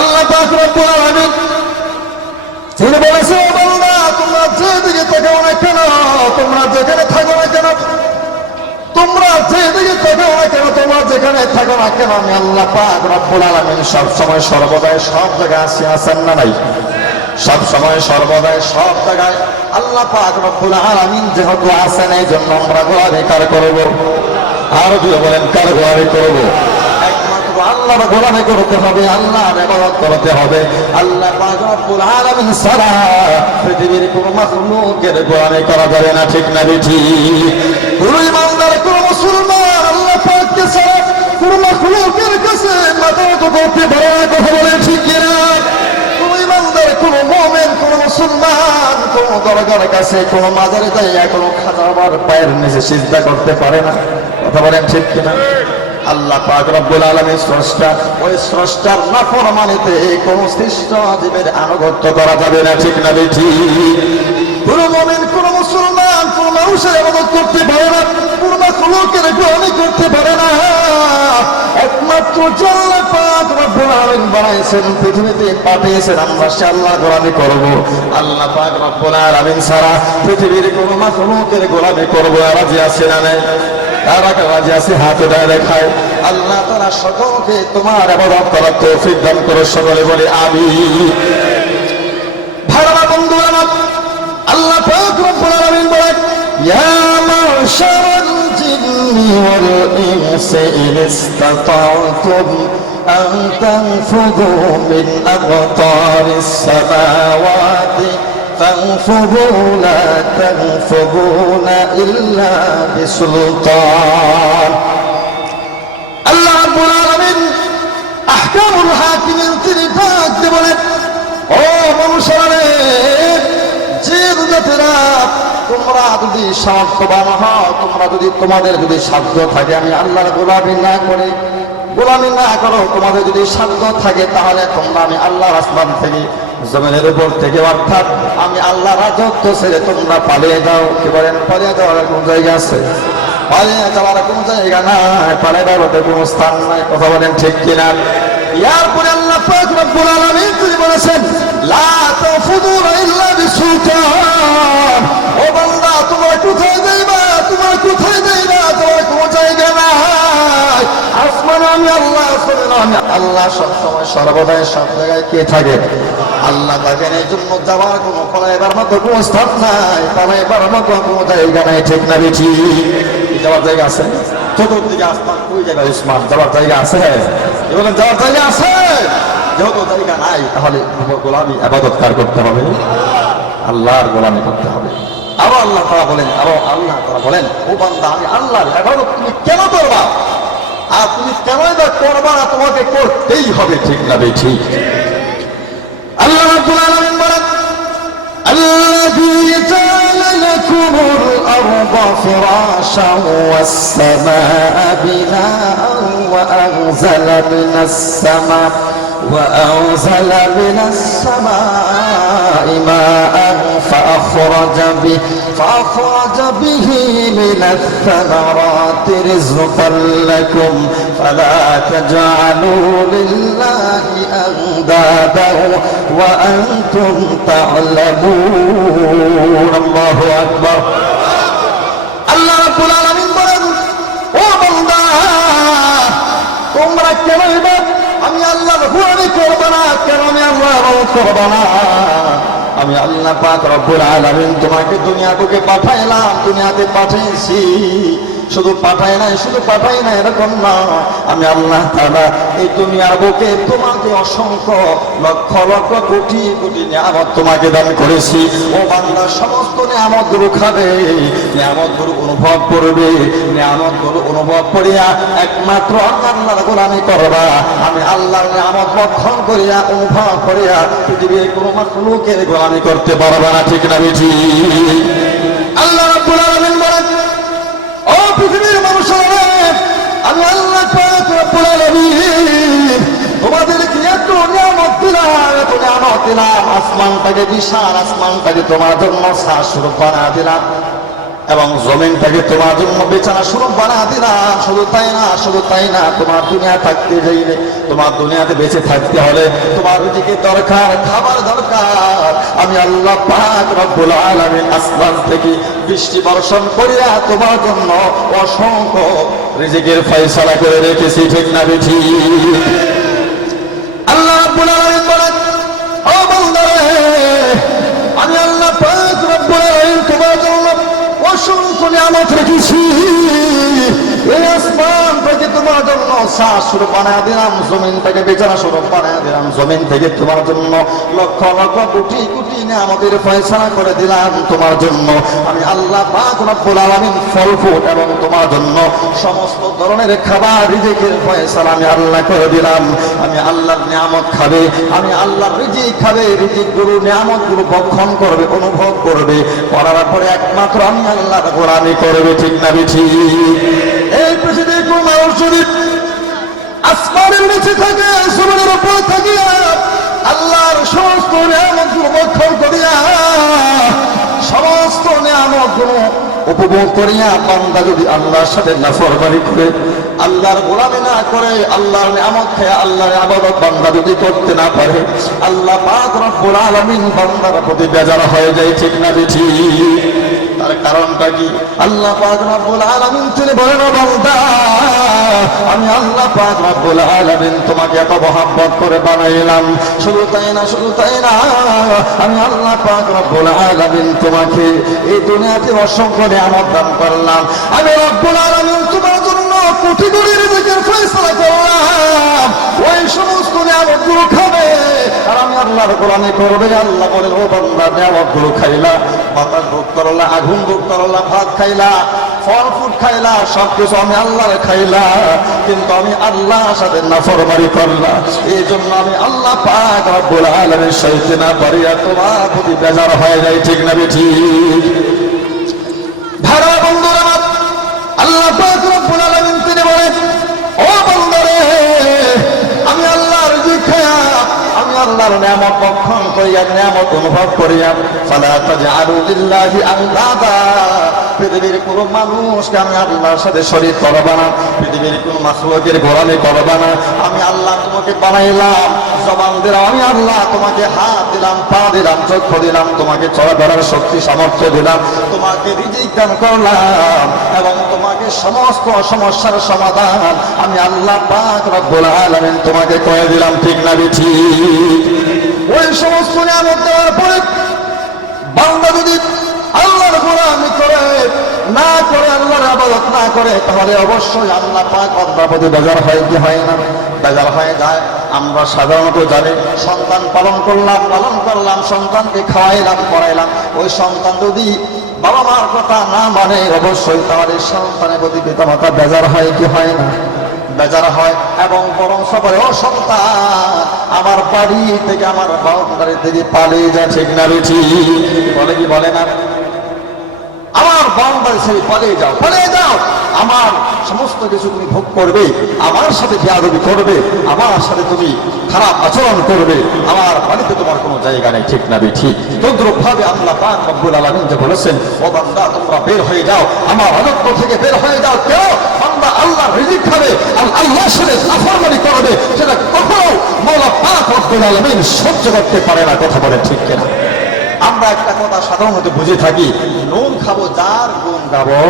আল্লাহ পাক রব্বুল আলামিন তিনি বলেছেন, ও বান্দা, তোমরা যেদিকে তাকাও না কেন, তোমরা যেখানে থাকো না কেন, তোমরা যেদিকে তাকাও না কেন, তোমরা যেখানে থাকো না কেন, আমি আল্লাহ পাক রব্বুল আলামিন সব সময় সর্বদাই সব জায়গায় আছেন না নাই? সব সময় সর্বদাই সব জায়গায় আল্লাহ পাক রব্বুল আলামিন যেহেতু আছেন, এই জন্য আমরা গোলামি কার করব? আর যদি বলেন কার গোলামি করব? একমাত্র আল্লাহর গোলামি করতে হবে, আল্লাহর ইবাদত করতে হবে। আল্লাহ পাক রব্বুল আলামিন ছাড়া পৃথিবীর কোনো মাখলুকের গোলামি করা যাবে না, ঠিক না ঠিক? কোন ইমানদার, কোন মুসলমান আল্লাহ পাককে ছাড়া কোনো মাখলুকের কাছে মাথা নত করতে পারে না, কথা বলেন ঠিক কিনা? কোন মুমিন, কোন মুসলমান কোন দরগার কাছে, কোন মাজারে যাইয়া, কোন খাজাবার পায়ের নিচে সিজদা করতে পারে না, কথা বলেন ঠিক কিনা? আল্লাহ পাক রব্বুল আলামিন স্রষ্টা, ওই স্রষ্টার নাফরমানিতে কোন সৃষ্ট জীবের আনুগত্য করা যাবে না, ঠিক না ঠিক? কোন মুমিন, কোন মুসলমান কোন মানুষের ইবাদত করতে পারে না, কোন মাখলুকের গোলামি করতে পারে না। একমাত্র আল্লাহ পাক রব্বুল আলামিন বানাইছেন, পৃথিবীতে পাঠিয়েছেন, আমরা সে আল্লাহর গোলামি করব। আল্লাহ পাক রব্বুল আলামিন ছাড়া পৃথিবীর কোন মাখলুকের গোলামি করব রাজি আছে না নাই? তারা রাজি আছে, হাত উঠায় দেখায়। আল্লাহ তাআলা সকলকে তোমার ইবাদত করার তৌফিক দান করো, সকলে বলি আমিন। ভাইরা বন্ধু আমার, আল্লাহ পাক রব্বুল আলামিন বলেন, ইয়া মাশারাল জিন্নি ওয়াল ইনসি ইন ইসতাতা'তুম আন তানফুযু মিন আকতারিস সামাওয়াতি ফানফুযু লা তানফুযুনা ইল্লা বিসুলতান। আল্লাহ রাব্বুল আলামিন আহকামুল হাকিমিন তিনি ডাক দিয়ে বলেন, ও মানুষেরা, যে জাতিরা তোমরা যদি সামর্থ্যবান হও, তোমরা যদি তোমাদের যদি সাধ্য থাকে, আমি আল্লাহর গোলামি না করে, গোলামি না করো, তোমাদের যদি সাধ্য থাকে, তাহলে তোমরা আমি আল্লাহর আসমান থেকে, জমিনের উপর থেকে, অর্থাৎ আমি আল্লাহর রাজত্ব ছেড়ে তোমরা পালিয়ে যাও। কি বলেন? পালিয়ে যাওয়ার কোন জায়গা আছে? পালিয়ে যাওয়ার কোন জায়গা নাই, পালিয়ে যাওয়ার কোন স্থান নাই, কথা বলেন ঠিক কিনা? এরপরে আল্লাহ পাক রব্বুল আলামিন তিনি বলেছেন, লা তাফুদুনা ইল্লা বিসুলতান। ও বান্দা, তোমরা কোথায় যাইবা? তোমরা কোথায় যাইবা? তোমার কোন জায়গা নাই। আসমানে আমি আল্লাহ, জমিনে আমি আল্লাহ, সব সময় সর্বদাই সব জায়গায় কে থাকে? আল্লাহ থাকেন। এই জন্য যাওয়ার কোনো পালাইবার মতো কোনো স্থান নাই, পালাইবার মতো কোনো জায়গা নাই, ঠিক না বেঠি? যাওয়ার জায়গা আছে? চতুর্দিকে আসমান, কই যাবে উসমান? যাওয়ার জায়গা আছে? বলেন যাওয়ার জায়গা আছে? যেহেতু জায়গা নাই, তাহলে গোলামি ইবাদত কার করতে হবে? আল্লাহর গোলামি করতে হবে। আরো আল্লাহ তাআলা বলেন, ও বান্দা, আমি আল্লাহর ইবাদত তুমি কেন করবা? আর তুমি কেনই বা করবা না? তোমাকে করতেই হবে, ঠিক না বেঠি? আল্লাহ রাব্বুল আলামিন বলেন, আল্লাযী জাআলা লাকুমুল আরদা ফিরাশান ওয়াস সামাআ বিনাআন وأنزل من السماء ماء فأخرج به من الثمرات رزقا لكم فلا تجعلوا لله أندادا وأنتم تعلمون الله أكبر الله رب العالمين বলেন, ও বান্দা, তোমরা কেন আমি আল্লাহর গোলামি করব না? কেন আমি আল্লাহর ইবাদত করব না? আমি আল্লাহ পাক রব্বুল আলামিন তোমাকে দুনিয়া থেকে পাঠাইলাম, দুনিয়াতে পাঠিয়েছি। শুধু পাঠাই নাই এরকম না, আমি আল্লাহ তাআলা এই দুনিয়ার বুকে তোমাকে অসংখ্য লক্ষ লক্ষ কোটি কোটি নিয়ামত তোমাকে দান করেছি। ও বান্দা, সমস্ত নিয়ামতগুলো খাবে, নিয়ামতগুলো অনুভব করবে, নিয়ামতগুলো অনুভব করিয়া একমাত্র আল্লাহর গোলামি করবা। আমি আল্লাহর নিয়ামত ভক্ষণ করিয়া, অনুভব করিয়া পৃথিবীর কোনো মাখলুকের গোলামি করতে পারবা না, ঠিক না বেঠি? আল্লাহ রাব্বুল আলামিন বলেন, ও পৃথিবীর মানুষেরা, আমি আল্লাহ পাক রব্বুল আলামিন তোমাদেরকে এত দিলাম, আসমানটাকে বিশাল আসমানটাকে তোমার জন্য ছায়াস্বরূপ বানা দিলাম, এবং জমিনটাকে তোমার জন্য বিছানা স্বরূপ বানা দিলাম। শুধু তাই না, শুধু তাই না, তোমার দুনিয়া থাকতে যাইলে, তোমার দুনিয়াতে বেঁচে থাকতে হলে তোমার রিজিকের দরকার, খাবার দরকার। আমি আল্লাহ পাক রব্বুল আলামিন আসমান থেকে বৃষ্টি বর্ষণ করিয়া তোমার জন্য অসংখ্য রিজিকের ফয়সালা করে রেখেছি, ঠিক না বেঠি? আল্লাহ রাব্বুল আলামিন বলেন, ও বান্দারে, আমি আল্লাহ পাক রব্বুল আলামিন তোমার জন্য অসংখ্য নিয়ামত রেখেছি। এই আসমান থেকে তোমার জন্য ছায়াস্বরূপ বানায় দিলাম, জমিনটাকে বিছানা স্বরূপ বানায় দিলাম, জমিন থেকে তোমার জন্য লক্ষ লক্ষ কোটি কোটি নিয়ামতের ফয়সালা করে দিলাম তোমার জন্য। আমি আল্লাহ পাক রব্বুল আলামিন ফল ফুল এবং তোমার জন্য সমস্ত ধরনের খাবার রিজিকের ফয়সালা আমি আল্লাহ করে দিলাম। আমি আল্লাহর নিয়ামত খাবে, আমি আল্লাহর রিজিক খাবে, রিজিক গুরু নিয়ামত গুরু ভক্ষণ করবে, অনুভব করবে, করার পরে একমাত্র আমি আল্লাহর গোলামি করবে, ঠিক না বেঠি? এই পৃথিবীর কোন মানুষ যদি আসমানের নিচে থাকে, জমিনের উপর থাকিয়া আল্লাহর সমস্ত নিয়ামত গুলো ভক্ষণ করিয়া, সমস্ত নিয়ামত গুলো উপভোগ করিয়া, বান্দা যদি আল্লাহর সাথে নাফরমানি করে, আল্লাহর গোলামি না করে, আল্লাহর নিয়ামত খেয়ে আল্লাহর ইবাদত বান্দা যদি করতে না পারে, আল্লাহ পাক রব্বুল আলামিন বান্দার প্রতি বেজার হয়ে যায়, ঠিক না বেঠি? তার কারণটা কি? আল্লাহ পাক রব্বুল আলামিন তিনি বলেন, ও বান্দা, আমি আল্লাহ পাক রব্বুল আলামিন তোমাকে এত মহব্বত করে বানাইলাম। শুধু তাই না, শুধু তাই না, আমি আল্লাহ পাক রব্বুল আলামিন তোমাকে এই দুনিয়াতে অসংখ্য নিয়ামত দান করলাম। আমি রব্বুল আলামিন তোমার জন্য কোটি কোটি রিজিকের ফয়সালা করলাম। ওই সমস্ত নিয়ামতগুলো খাবে আর আমি আল্লাহর গোলামি করবে। আল্লাহ বলেন, ও বান্দা, নিয়ামতগুলো খাইলা, বাতাস ভোগ করলা, আগুন ভোগ করলা, ভাত খাইলা, ফল ফুড খাইলা, সবকিছু আমি আল্লাহর খাইলা, কিন্তু আমি আল্লাহর সাথে নাফরমানি করলা। এই জন্য আমি আল্লাহ পাক রব্বুল আলামিন সইতে না পারিয়া তোমার প্রতি বেজার হয়ে যায়, ঠিক না বেঠি? ভাড়া বন্ধুরা আমার, আল্লাহ পাক রব্বুল আলামিন তিনি বলেন, ও বান্দারে, আমি আল্লাহর রিজিক খায়া, আমি আল্লাহর নিয়ামত ভক্ষণ করিয়া, নিয়ামত অনুভব করিয়া, ফালা তাজআলু লিল্লাহি আনদাদা, পৃথিবীর কোন মানুষকে আমি আল্লাহর সাথে শরীক করবা না, পৃথিবীর কোন মাখলুকের গোলামি করবা না। আমি আল্লাহ তোমাকে বানাইলাম, জবান দিলাম, আমি আল্লাহ তোমাকে হাত দিলাম, পা দিলাম, চক্ষু দিলাম, তোমাকে চলাফেরার শক্তি সামর্থ্য দিলাম, তোমাকে রিজিক দান করলাম, এবং তোমাকে সমস্ত সমস্যার সমাধান আমি আল্লাহ পাক রব্বুল আলামিন তোমাকে করে দিলাম, ঠিক না বেঠি? ওই সমস্ত নিয়ামত দেওয়ার পরে বান্দা যদি আল্লাহর গোলামি করে না করে, আল্লাহর ইবাদত না করে, তাহলে অবশ্যই আল্লাহ পাক বান্দার প্রতি বেজার হয় কি হয় না? বেজার হয়ে যায়। আমরা সাধারণত জানি, সন্তান পালন করলাম, সন্তানকে খাওয়াইলাম, পড়াইলাম, ওই সন্তান যদি বাবা মার কথা না মানে, অবশ্যই তাহলে সন্তানের প্রতি পিতামাতা বেজার হয় কি হয় না? বেজার হয়, এবং বরং সবাই, ও সন্তান, আমার বাড়ি থেকে, আমার বাউন্ডারি থেকে পালিয়ে যায়, ঠিক না বেঠি? বলে কি বলে না? আমার বাউন্ডারি ছেড়ে পালিয়ে যাও, পালিয়ে যাও, আমার সমস্ত কিছু তুমি ভোগ করবে, আমার সাথে বেয়াদবি করবে, আমার সাথে তুমি খারাপ আচরণ করবে, আমার বাড়িতে তোমার কোনো জায়গা নেই, ঠিক না বেঠি? তদ্রূপ ভাবে আল্লাহ পাক রব্বুল আলামিন যে বলেছেন, ও বান্দা, তোমরা বের হয়ে যাও, আমার রাজত্ব থেকে বের হয়ে যাও। কেন? বান্দা আল্লাহর রিজিক খাবে আর আল্লাহর সাথে নাফরমানি করবে, সেটা কখনো মওলা পাক রব্বুল আলামিন সহ্য করতে পারে না। কথা বলে ঠিক কিনা? আমরা একটা কথা সাধারণত বুঝে থাকি, নুন খাবো যার, গুণ গাবো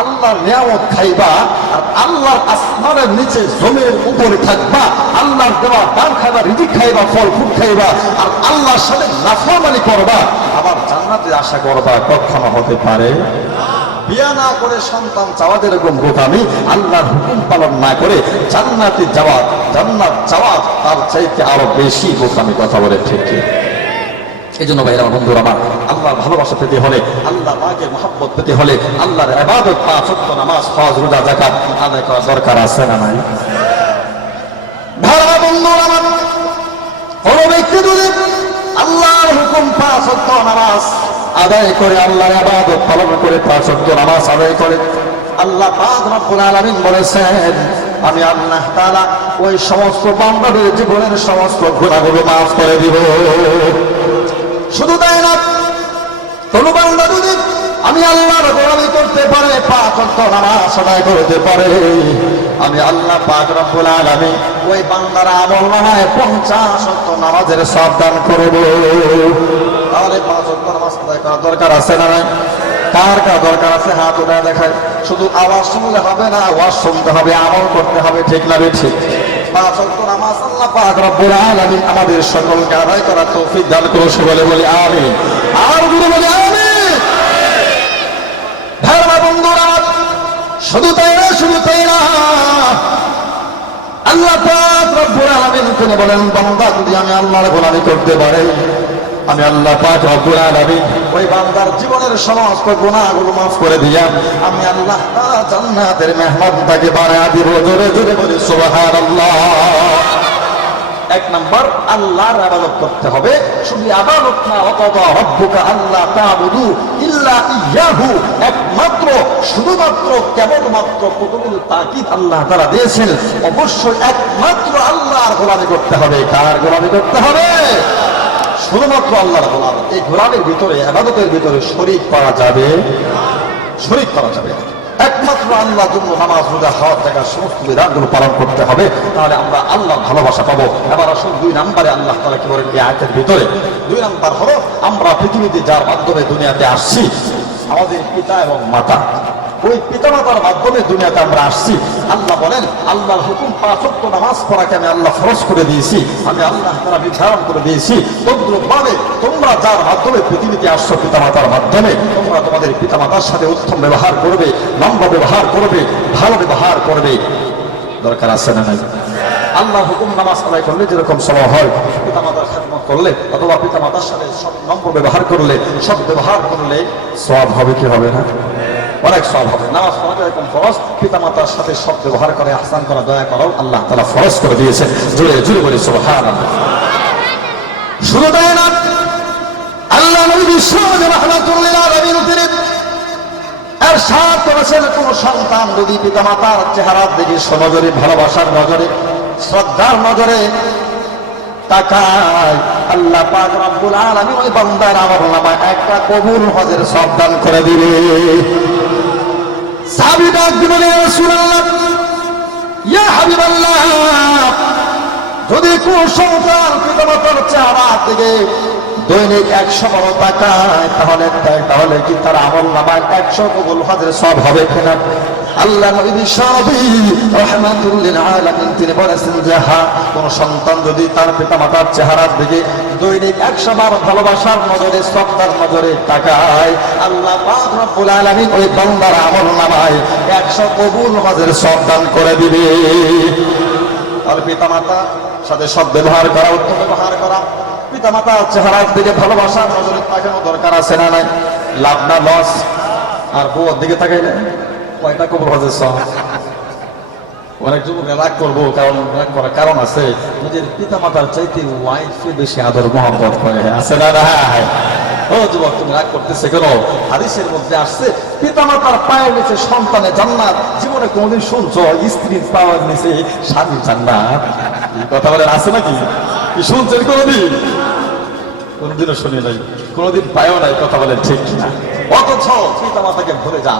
আল্লাহর নিয়ামত খাইবা, আর আল্লাহর আসমানের নিচে জমির উপরে থাকবা, আল্লাহর দেওয়া দান খাইবা, রিজিক খাইবা, ফল ফুল খাইবা, আর আল্লাহর সাথে নাফরমানি করবা, আবার জান্নাতে আশা করবা, কখনো হতে পারে? বিয়া না করে সন্তান চাওয়া যেরকম বোকামি, আল্লাহর হুকুম পালন না করে জান্নাতে যাওয়া, জান্নাত চাওয়া তার চাইতে আরো বেশি বোকামি। কথা বলে ঠিক কি? এই জন্য ভাইরা, বন্ধুরা আমার, আল্লাহর ভালোবাসা পেতে হলে, আল্লাহ পাকের মহব্বত পেতে হলে, আল্লাহর ইবাদত, পাঁচ ওয়াক্ত নামাজ, হজ, রোজা, যাকাত আদায় করা দরকার আছে না নাই? ভাইরা, বন্ধুরা আমার, কোন ব্যক্তি যদি আল্লাহর হুকুম, পাঁচ ওয়াক্ত নামাজ আদায় করে, আল্লাহর ইবাদত পালন করে, পাঁচ ওয়াক্ত নামাজ আদায় করে, আল্লাহ পাক রব্বুল আলামিন বলেছেন আমি আল্লাহ তাআলা ওই সমস্ত বান্দাদের জীবনের সমস্ত গুনাহগুলো মাফ করে দিব। শুধু তাই না, কোন বান্দা যদি আমি আল্লাহর গোলামি করতে পারে, পাঁচ ওয়াক্ত নামাজ আদায় করতে পারে, আমি আল্লাহ পাক রব্বুল আলামিন ওই বান্দার আমলনামায় 50 ওয়াক্ত নামাজের সওয়াব দান করব। তাহলে 5 ওয়াক্ত নামাজ আদায় করার দরকার আছে না নাই? কার কার দরকার আছে হাত উঠায় দেখায়। শুধু আওয়াজ শুনলে হবে না, আওয়াজ শুনতে হবে, আমল করতে হবে, ঠিক না ঠিক? 5 ওয়াক্ত নামাজ আল্লাহ পাক রব্বুল আলামিন আমাদের সকলকে আদায় করার তৌফিক দান করুন। সকলে বলি আমিন। আর জোরে বলি আমিন। ভাইরা বন্ধুরা, শুধু তাই না, শুধু তাই না, আল্লাহ পাক রব্বুল আলামিন তিনি বলেন বান্দা যদি আমি আল্লাহর গোলামি করতে পারে, আমি আল্লাহ পাক রব্বুল আলামিন ওই বান্দার জীবনের সমস্ত গুনাহগুলো মাফ করে দিয়া আমি আল্লাহ তাআলা জান্নাতের মেহমান তাকে বানায়া দিব। জোরে জোরে বলি সুবহানাল্লাহ। এক নাম্বার আল্লাহর ইবাদত করতে হবে, শুধু ইবাদত না, ওয়াকাদা রাব্বুকা আল্লা তা'বুদু ইল্লা ইয়াহু, একমাত্র শুধুমাত্র কেবলমাত্র কতগুলো তাকিদ আল্লাহ তাআলা দিয়েছেন, অবশ্যই একমাত্র আল্লাহর গোলামি করতে হবে। কার গোলামি করতে হবে? শুধুমাত্র আল্লাহর গোলামি। এই গোলামের ভিতরে, ইবাদতের ভিতরে শরীক করা যাবে, শরীক করা যাবে। একমাত্র আল্লাহর জন্য নামাজ, রোজা, হজ, জাকাত সমস্ত বিধানগুলো পালন করতে হবে, তাহলে আমরা আল্লাহর ভালোবাসা পাবো। এবার আসুন 2 নম্বরে আল্লাহ তাআলা কি বলেন এই আয়াতের ভিতরে। 2 নম্বর হলো আমরা পৃথিবীতে যার মাধ্যমে দুনিয়াতে আসছি, আমাদের পিতা এবং মাতা, ওই পিতামাতার মাধ্যমে দুনিয়াতে আমরা আসছি। আল্লাহ বলেন আল্লাহর হুকুম 5 ওয়াক্ত নামাজ পড়াকে আমি আল্লাহ ফরজ করে দিয়েছি, আমি আল্লাহ তাআলা নির্ধারণ করে দিয়েছি। তদ্রূপভাবে তোমরা যার মাধ্যমে পৃথিবীতে আসছো, পিতামাতার মাধ্যমে, তোমরা তোমাদের পিতামাতার সাথে উত্তম ব্যবহার করবে, নম্র ব্যবহার করবে, ভালো ব্যবহার করবে। দরকার আছে না নাই? আল্লাহর হুকুম নামাজ আদায় করলে যেরকম সওয়াব হয়, পিতামাতার খেদমত করলে অথবা পিতামাতার সাথে নম্র ব্যবহার করলে, সৎ ব্যবহার করলে সওয়াব হবে কি হবে না? অনেক সওয়াব হবে। নামাজ পড়া এরকম ফরজ, পিতামাতার সাথে সৎ ব্যবহার করে, আহসান করা, দয়া করাও আল্লাহ তাআলা ফরজ করে দিয়েছে। জোরে জোরে বলি সুবহানাল্লাহ। শুধু তাই না, আল্লাহ নবী বিশ্বনবী রাহমাতুল লিল আলামিন তিনি ইরশাদ করেছেন কোন সন্তান যদি পিতামাতার চেহারার দিকে সনজরে, ভালোবাসার নজরে, শ্রদ্ধার নজরে তাকায়, আল্লাহ পাক রব্বুল আলামিন ওই বান্দার আমলনামায় একটা কবুল হজের সওয়াব দান করে দিবে। সাহাবী ডাক দিলেন ইয়া রাসূলুল্লাহ, ইয়া হাবিবাল্লাহ, যদি কোন সন্তান পিতামাতার চেহারা থেকে দৈনিক 100 বার তাকায়, তাহলে কি তার আমলনামায় 100 কবুল হজের সওয়াব হবে কিনা? আল্লাহ নবী বিশ্বনবী রাহমাতুল লিল আলামিন তিনি বলেছেন যে হ্যাঁ, কোন সন্তান যদি তার পিতামাতার চেহারার দিকে দৈনিক 100 বার ভালোবাসার নজরে, শ্রদ্ধার নজরে তাকায়, আল্লাহ পাক রব্বুল আলামিন ওই বান্দার আমলনামায় 100 কবুল হজের সওয়াব দান করে দিবে। আর পিতামাতার সাথে সৎ ব্যবহার করা, উত্তম ব্যবহার করা, পিতামাতার চেহারার দিকে ভালোবাসার নজরে তাকানো দরকার আছে না নাই? লাভ না লস? আর বউর দিকে তাকাইলে কয়টা কবুল হজের সওয়াব? অনেক যুবক রাগ করবো, কারণ রাগ করার কারণ আছে, নিজের পিতামাতার চাইতে ওয়াইফকে বেশি আদর মহব্বত করে, আছে না নাই? ও যুবক, তুমি রাগ করতেছে কেন? হাদিসের মধ্যে আসছে পিতামাতার পায়ের নিচে সন্তানের জান্নাত। জীবনে কোনদিন শুনছো স্ত্রীর পায়ের নিচে স্বামীর জান্নাত? এই কথা বলেন আছে নাকি? কি শুনছেন কোনদিন? কোনদিনও শুনি নাই, কোনদিন পায়ও নাই। কথা বলেন ঠিক কিনা? অথচ পিতামাতাকে ভুলে যা,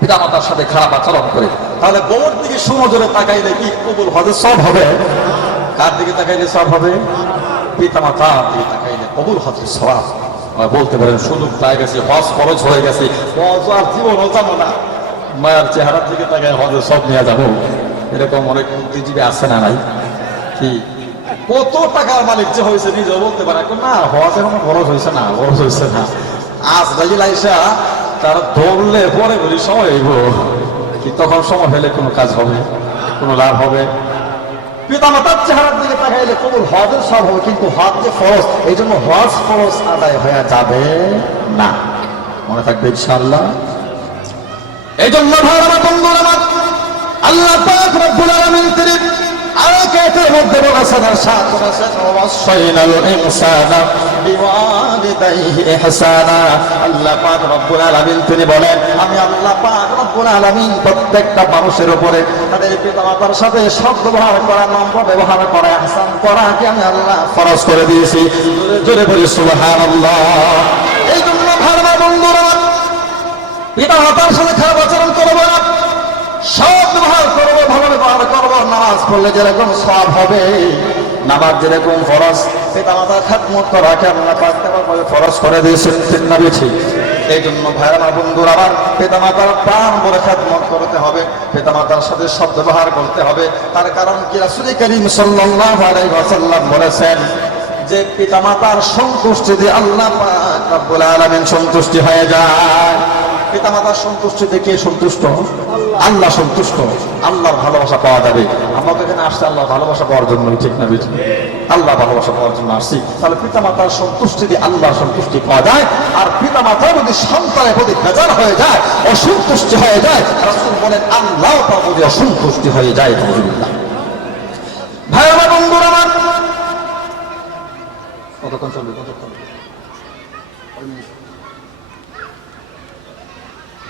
পিতামাতার সাথে খারাপ আচরণ করে, তাহলে বউর দিকে সুনজরে তাকাইলে কি কবুল হজের সওয়াব হবে? কার দিকে তাকাইলে সওয়াব হবে? পিতামাতার দিকে তাকাইলে কবুল হজের সওয়াব। বলতে পারেন সুযোগ পাই গেছে, হজ খরচ হয়ে গেছে, হজ আর জীবনও যাবো না, মায়ের চেহারার দিকে তাকায় হজের সব নিয়ে যাবো, এরকম অনেক বুদ্ধিজীবী আছে না নাই? কি কত টাকার মালিক যে হয়েছে নিজেও বলতে পারে না হজ এখনো খরচ হয়েছে না, খরচ হয়েছে না। আজ রাজিল আইসা তার ধরলে পরে বলি সময় হইব কি, তখন সময় হলে কোনো কাজ হবে, কোনো লাভ হবে? পিতামাতার চেহারার দিকে তাকাইলে কবুল হজের সব হবে, কিন্তু হজ যে ফরজ, এই জন্য হজ ফরজ আদায় হয়ে যাবে না। মনে থাকবে ইনশাআল্লাহ। এই জন্য ভাইরা বন্ধুরা, আল্লাহ পাক রব্বুল আলামিন তিনি আরেক আয়াতের মধ্যে বলেছেন ইরশাদ করেছেন ওয়াসাইনাল ইনসানা বিওয়ালিদাইহি ইহসানা। আল্লাহ পাক রব্বুল আলামিন তিনি বলেন আমি আল্লাহ পাক রব্বুল আলামিন প্রত্যেকটা মানুষের উপরে তাদের পিতামাতার সাথে সদ্ব্যবহার করা, নম্র ব্যবহার করা, ইহসান করাকে আমি আল্লাহ ফরজ করে দিয়েছি। জোরে বলি সুবহানাল্লাহ। এই জন্য ভাইরা বন্ধুরা, পিতামাতার সাথে খারাপ আচরণ করবো না, সব ব্যবহার করবো, ভালো ব্যবহার করবো। নামাজ পড়লে যেরকম সওয়াব হবে, নামাজ যেরকম ফরজ, পিতামাতার খেদমত করাকে আল্লাহ পাক তেমনভাবে ফরজ করে দিয়েছেন, ঠিক না ঠিক? এই জন্য ভাইরা বন্ধুরা আমার, পিতামাতার প্রাণ ভরে খেদমত করতে হবে, পিতামাতার সাথে সব ব্যবহার করতে হবে। তার কারণ কি রাসূল করিম সাল্লাল্লাহু আলাইহি ওয়াসাল্লাম বলেছেন যে পিতামাতার সন্তুষ্টি দিয়ে আল্লাহ পাক রব্বুল আলামিন সন্তুষ্টি হয়ে যায়। পিতামাতার সন্তুষ্টিতে কে সন্তুষ্ট? আল্লাহ সন্তুষ্ট। আল্লাহর ভালোবাসা পাওয়া যাবে। আমরা তো এখানে আসছি আল্লাহর ভালোবাসা পাওয়ার জন্য, ঠিক না বেঠিক? আল্লাহ ভালোবাসা পাওয়ার জন্য আসছি। তাহলে পিতামাতার সন্তুষ্টি দিয়ে আল্লাহর সন্তুষ্টি পাওয়া যায়। আর পিতামাতা যদি সন্তানের প্রতি বেজার হয়ে যায়, অসন্তুষ্টি হয়ে যায়, রাসূল বলেন আল্লাহ তার প্রতি অসন্তুষ্টি হয়ে যায়। আলহামদুলিল্লাহ। ভাই আমার, বন্ধুরা আমার, কতক্ষণ চলবে? কতক্ষণ?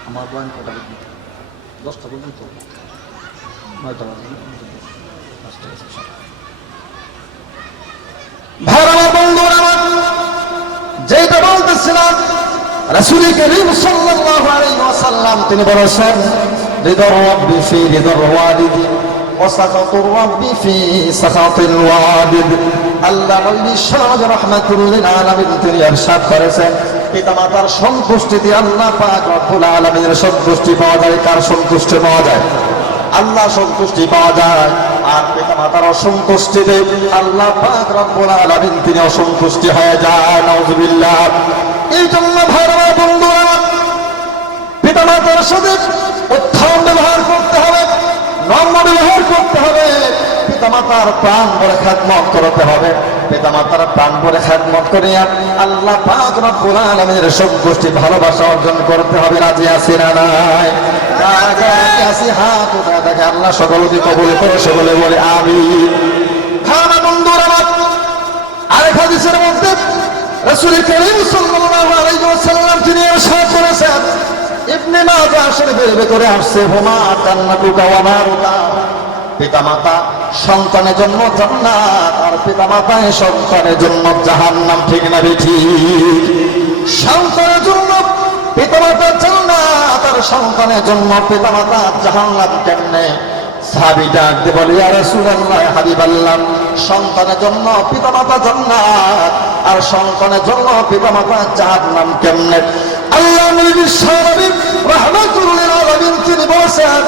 আমার বয়ান কটা পর্যন্ত? 10টা পর্যন্ত, 9টা বাজে। ভাইরা আমার, বন্ধুরা আমার, যেটা বলতেছিলাম রাসূল করিম সাল্লাল্লাহু আলাইহি ওয়াসাল্লাম তিনি বলেছেন রিদা রাব্বি ফি রিদার ওয়ালিদি ওয়া সাখাতুর রাব্বি ফি সাখাতিল ওয়ালিদ। আল্লাহ নবী সাল্লাল্লাহু রাহমাতুল লিল আলামিন তিনি ইরশাদ করেছেন পিতামাতার সন্তুষ্টি দিয়ে আল্লাহ পাক রব্বুল আলামিনের সন্তুষ্টি পাওয়া যায়। কার সন্তুষ্টি পাওয়া যায়? আল্লাহ সন্তুষ্টি পাওয়া যায়। আর পিতামাতার অসন্তুষ্টিতে আল্লাহ পাক রব্বুল আলামিন তিনি অসন্তুষ্টি হয়ে যায়। নাউযুবিল্লাহ। এই জন্য ভাইরা বন্ধুরা, পিতামাতার সাথে উত্তম ব্যবহার করতে হবে, নম্র ব্যবহার করতে হবে, পিতামাতার প্রাণ ভরে খেদমত করতে হবে। পিতামাতার প্রাণ ভরে খেদমত করিয়া আল্লাহ পাক রব্বুল আলামিনের সন্তুষ্টি ভালোবাসা অর্জন করতে হবে। রাজি আছি না নাই? রাজি আছি? হাত উঠে দেখে আল্লাহ সকলকে কবুল করে, সকলে বলে আমিন। ভাইরা বন্ধুরা আমার, আরেক হাদিসের মধ্যে রাসূল করিম সাল্লাল্লাহু আলাইহি ওয়াসাল্লাম তিনি ইরশাদ করেছেন, ইবনে মাজাহ শরীফের ভিতরে আসছে, হুমা জান্নাতুকা ওয়া নারুকা। পিতামাতা সন্তানের জন্য জান্নাত, আর পিতামাতা সন্তানের জন্য জাহান্নাম, ঠিক না বেঠিক? সন্তানের জন্য পিতামাতা জান্নাত, আর সন্তানের জন্য পিতামাতা জাহান্নাম। কেমনে? সাহাবী ডাক দিয়ে বলে, ইয়া রাসূলুল্লাহ, হাবিবাল্লাহ, সন্তানের জন্য পিতামাতা জান্নাত, আর সন্তানের জন্য পিতামাতা জাহান্নাম কেমনে? আল্লাহ নবী সাহাবী রাহমাতুল লিল আলামিন তিনি বলেছেন,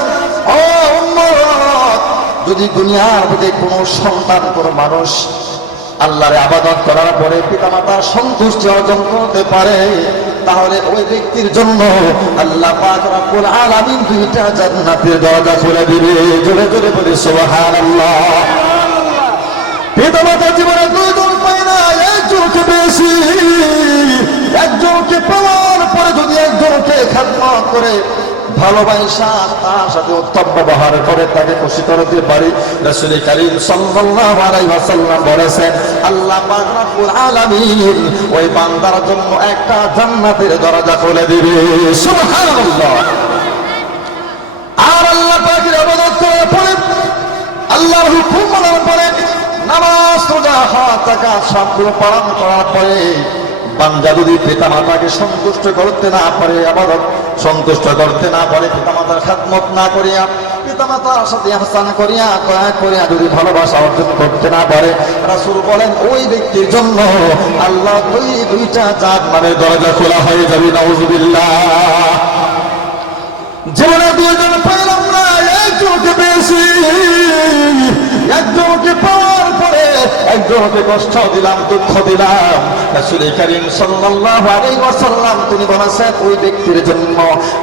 ও উম্মত, যদি দুনিয়ার মধ্যে কোনো সন্তান, কোনো মানুষ আল্লাহর ইবাদত করার পরে পিতামাতার সন্তুষ্টি অর্জন করতে পারে, তাহলে ওই ব্যক্তির জন্য আল্লাহ পাক রব্বুল আলামিন 2টা জান্নাতের দরজা খুলে দিবে। জোরে জোরে বলি সুবহানাল্লাহ। পিতামাতা জীবনে 2জন পায় না, একজনকে পেয়েছি। একজনকে পাওয়ার পরে যদি একজনকে খেদমত করে, ভালোবাসা, তার সাথে উত্তম ব্যবহার করে তাকে খুশি করতে পারি, রাসূল করিম সাল্লাল্লাহু আলাইহি ওয়াসাল্লাম বলেছেন আল্লাহ পাক রব্বুল আলামিন ওই বান্দার জন্য একটা জান্নাতের দরজা খুলে দিবে। সুবহানাল্লাহ। আর আল্লাহ পাকের ইবাদত করার পরে, আল্লাহর হুকুম মানার পরে, নামাজ, রোজা, হজ, যাকাত সবগুলো পালন করার পরে বান্দা যদি পিতামাতাকে সন্তুষ্ট করতে না পারে, আবার সন্তুষ্ট করতে না পারে, পিতামাতার খেদমত না করিয়া, পিতামাতার সাথে ইহসান করিয়া, দয়া করিয়া যদি ভালোবাসা অর্জন করতে না পারে, রাসূল বলেন ওই ব্যক্তির জন্য আল্লাহ 2টা জান্নাতের দরজা খোলা হয়ে যাবে। নাউযুবিল্লাহ। জীবনে 2জন পাইলাম না, একজনকে পেয়েছি। একজনকে পাওয়ার পরে একজনকে কষ্ট দিলাম, দুঃখ দিলাম। রাসূল করিম সাল্লাল্লাহু আলাইহি ওয়াসাল্লাম তিনি বলেছেন ওই ব্যক্তির জন্য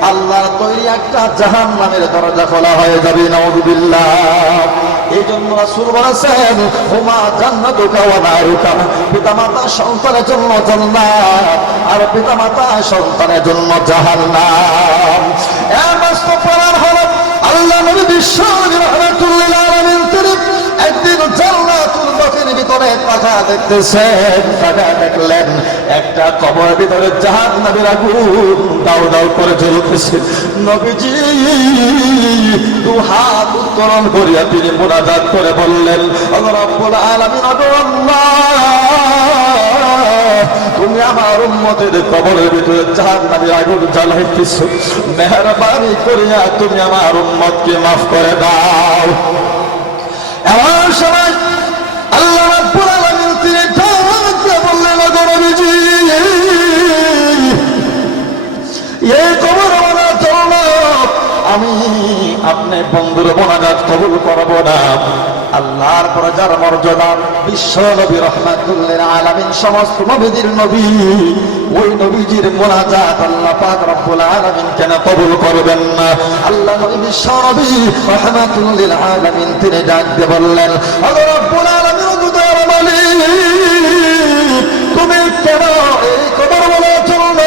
আল্লাহর তৈরি একটা জাহান্নামের দরজা খোলা হয়ে যাবে। নাউযুবিল্লাহ। এই জন্য রাসূল বলেছেন হুমা জান্নাতুকা ওয়া নারুকা। পিতামাতা সন্তানের জন্য জান্নাত, আর পিতামাতা সন্তানের জন্য জাহান্নাম। এর বাস্তব প্রমাণ হলো আল্লাহ নবী বিশ্ব রাহমাতুল লিল আলামিন তিনি একদিন জান্নাতুল বাকির ভিতরে তাকা দেখতেছেন, তাকা দেখলেন একটা কবরের ভিতরে জাহান্নামের আগুন দাউ দাউ করে জ্বলতেছে। নবীজি দু হাত উত্তোলন করিয়া তিনি মুনাজাত করে বললেন, ওগো রব্বুল আলামিন, ওগো আল্লাহ, তুমি আমার উম্মতের কবরের ভিতরে জাহান্নামের আগুন জ্বালাইতেছ, মেহেরবানি করিয়া তুমি আমার উম্মতকে মাফ করে দাও। এমন সময় আল্লাহ রাব্বুল আলামিন তিনি ডাক দিয়ে বললেন, ওগো নবীজি, এই কবরওয়ালা জন্য আমি আপনি বন্ধুর মোনাজাত কবুল করব না। আল্লাহর পরে যার মর্যাদা, বিশ্ব নবী রাহমাতুল লিল আলামিন, সমস্ত নবীদের নবী, ওই নবীজির মোনাজাত আল্লাহ পাক রব্বুল আলামিন কেন কবুল করবেন না? আল্লাহ নবী বিশ্ব নবী রাহমাতুল লিল আলামিন তিনি ডাক দিয়ে বললেন, ওগো রব্বুল আলামিন, ওগো দয়ার মালিক, তুমি কেন এই কবরওয়ালার জন্য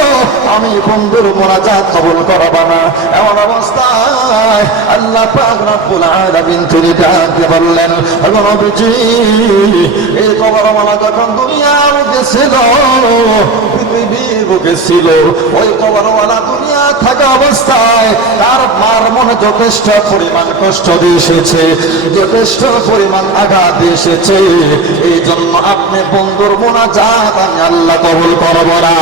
আমি বন্ধুর মোনাজাত কবুল করব না? এমন অবস্থায় আল্লাহ পাক রব্বুল আলামিন তিনি ডাক দিয়ে বললেন, ওগো নবীজি, এই কবরওয়ালা যখন দুনিয়ার বুকে ছিল, পৃথিবীর বুকে ছিল, ওই কবরওয়ালা দুনিয়া থাকা অবস্থায় তার মার মনে যথেষ্ট পরিমাণ কষ্ট দিয়েছে, যথেষ্ট পরিমাণ আঘাত দিয়েছে। এই জন্য আপনি বন্ধুর মোনাজাত আমি আল্লাহ কবুল করব না।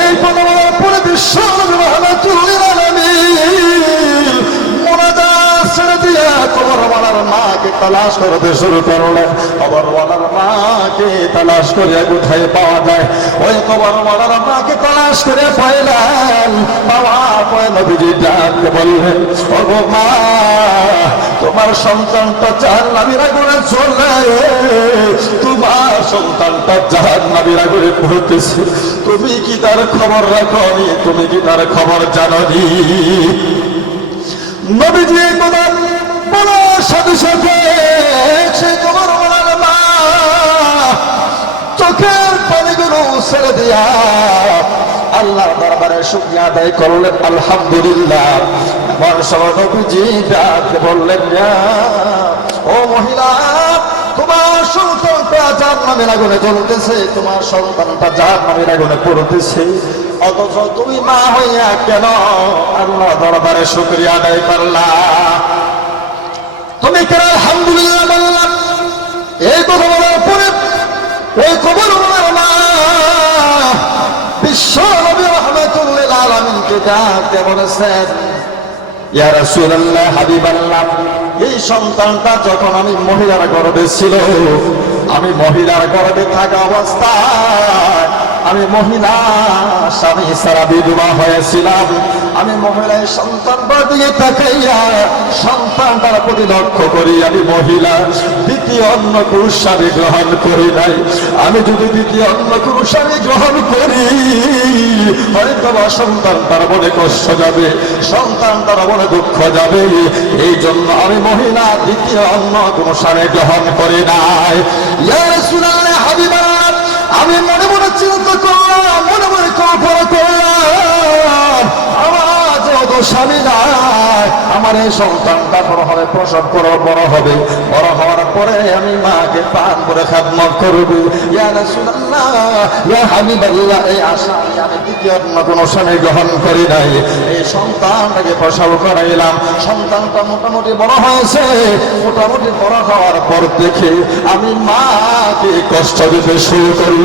এই কবরওয়ালার পরে বিশ্ব নবী রাহমাতুল লিল আলামিন মোনাজাত ছেড়ে দিয়া কবরওয়ালার মাকে তালাশ করতে শুরু করলেন। কবরওয়ালার মাকে তালাশ করিয়া কোথায় পাওয়া যায়? ওই কবরওয়ালার মাকে তালাশ করে পাইলেন। পাওয়ার পরে নবীজি ডাকতে বললেন, ওগো মা, তোমার সন্তানটা জাহান্নামের আগুনে জ্বলে, তোমার সন্তানটা জাহান্নামের আগুনে পড়তেছে, তুমি কি তার খবর রাখনি? তুমি কি তার খবর জানোনি? নবীজি কথা বলার সাথে সাথে সে কবরওয়ালার মা চোখের পানিগুলো ছেড়ে দিয়া আল্লাহর দরবারে শুকরিয়া আদায় করলেন, আলহামদুলিল্লাহ। এমন সময় নবীজি ডাকতে বললেন, ও মহিলা, তোমার সন্তানটা জাহান্নামের আগুনে জ্বলতেছে, তোমার সন্তানটা জাহান্নামের আগুনে পড়তেছে, অথচ তুমি মা হইয়া কেন আল্লাহ দরবারে শুকরিয়া আদায় করলা? তুমি কেন আলহামদুলিল্লাহ বললা? এই কথা বলার পরে ওই কবরওয়ালার মা বিশ্ব নবী রাহমাতুল লিল আলামিনকে ডাকতে বলেছেন, ইয়া রাসূলুল্লাহ, হাবিবাল্লাহ, এই সন্তানটা যখন আমি মহিলার গর্ভে ছিল, আমি মহিলার গর্ভে থাকা অবস্থায় আমি মহিলা স্বামী সারা বিধবা হয়েছিলাম। আমি মহিলার সন্তানটার দিকে তাকাইয়া সন্তানটার প্রতি লক্ষ্য করি আমি মহিলা, দ্বিতীয় অন্য পুরুষ স্বামী গ্রহণ করি নাই। আমি যদি দ্বিতীয় অন্য পুরুষ স্বামী গ্রহণ করি, হয়তো বা সন্তানটার মনে কষ্ট যাবে, সন্তানটার মনে দুঃখ যাবে। এই জন্য আমি মহিলা দ্বিতীয় অন্য কোন স্বামী গ্রহণ করি নাই। ইয়া রাসূলুল্লাহ, হাবিবাল্লাহ, আমি মনে মনে চিন্তা করলাম, মনে মনে কল্পনা করলাম, আমার যেহেতু স্বামী নাই, আমার এই সন্তানটা বড় হবে, প্রসব করে বড় হবে, বড় হওয়ার পরে আমি মাকে পান করে খাদমত করব। ইয়া রাসূলুল্লাহ, ইয়া হাবিবাল্লাহ, এই আশা আমি দ্বিতীয় অন্য কোনো স্বামী গ্রহণ করি নাই। এই সন্তানটাকে প্রসব করাইলাম, সন্তানটা মোটামুটি বড় হয়েছে। মোটামুটি বড় হওয়ার পর দেখে আমি মাকে কষ্ট দিতে শুরু করল।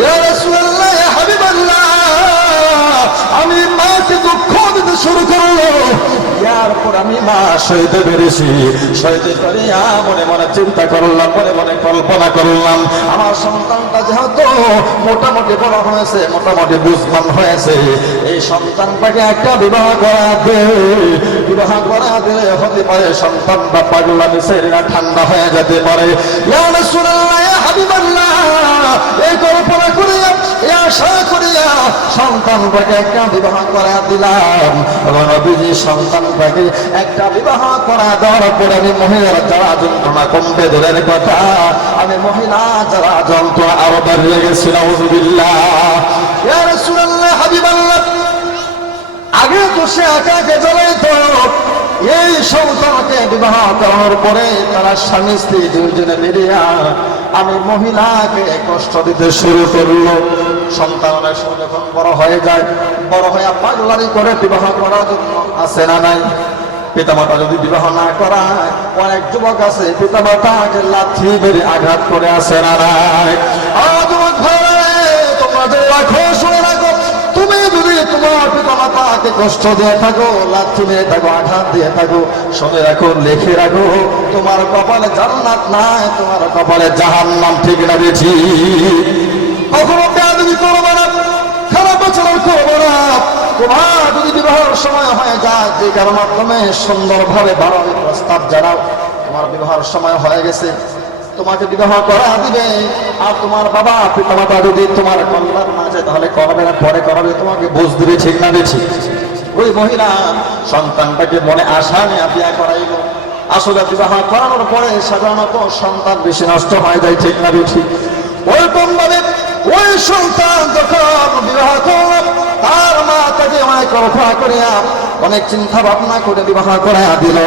ইয়া রাসূলুল্লাহ, ইয়া হাবিবাল্লাহ, আমি মাকে দুঃখ দিতে শুরু করলো। এরপর আমি মা সইতে পেরেছি। সইতে করিয়া মনে মনে চিন্তা করলাম, মনে মনে কল্পনা করলাম, আমার সন্তানটা যেহেতু মোটামুটি বড় হয়েছে, মোটামুটি বুঝমান হয়েছে, এই সন্তানটাকে একটা বিবাহ করা দে। বিবাহ করা দিলে হতে পারে সন্তানটা পাগলামি ছেড়ে ঠান্ডা হয়ে যেতে পারে। ইয়া রাসূলুল্লাহ, ইয়া হাবিবাল্লাহ, এই কল্পনা করিয়া, এই আশা করিয়া সন্তানটাকে একটা বিবাহ করা দিলাম। নবীজি সন্তানটাকে একটা বিবাহ করা দেওয়ার পরে আমি মহিলার যারা যন্ত্রণা কমবে দূরের কথা, আমি মহিলা যারা যন্ত্রণা আরো বাড়িয়ে গেছি। নাউযুবিল্লাহ। ইয়া রাসূলুল্লাহ, হাবিবাল্লাহ, আগে তো সে একাকে জ্বালাইতো, এই সন্তানকে বিবাহ করানোর পরে তারা স্বামী স্ত্রী দুইজনে মিলিয়া আমি মহিলাকে কষ্ট দিতে শুরু করলো। সন্তানের সময় যখন বড় হয়ে যায়, বড় হয়ে পাগলারি করে বিবাহ করার জন্য আছে না নাই? পিতামাতা যদি বিবাহ না করায়, অনেক যুবক আছে পিতামাতাকে লাথি মেরে আঘাত করে আছে না নাই? যুবক ভাই, তোমরা যে রাখো, শুনে রাখো, তুমি যদি তোমার পিতামাতাকে কষ্ট দিয়ে থাকো, লাথি মেরে থাকো, আঘাত দিয়ে থাকো, শুনে রাখো, লিখে রাখো, তোমার কপালে জান্নাত নাই, তোমার কপালে জাহান্নাম। ঠিক না বেশি? কখনো বেয়াদবি করবো না, খারাপ আচরণ করবো না। তোমার যদি বিবাহের সময় হয়ে যায়, যে কারোর মাধ্যমে সুন্দরভাবে বাড়ানোর প্রস্তাব জানাও, তোমার বিবাহের সময় হয়ে গেছে, তোমাকে বিবাহ করা দিবে, আর তোমার বাবা পিতামাতা যদি তোমার কল্যাণ না চায় তাহলে করবে না, পরে করাবে, তোমাকে বুঝ দিবে। ঠিক না বেশি? ওই মহিলা সন্তানটাকে মনে আশা নিয়ে বিয়ে করাইল। আসলে বিবাহ করানোর পরে সাধারণত সন্তান বেশি নষ্ট হয়ে যায়। ঠিক না বেশি? ওইরকম ভাবে ওই সন্তান যখন বিবাহ করল, তার মা তাকে অনেক রফা করিয়া অনেক চিন্তা ভাবনা করে বিবাহ করাইয়া দিল।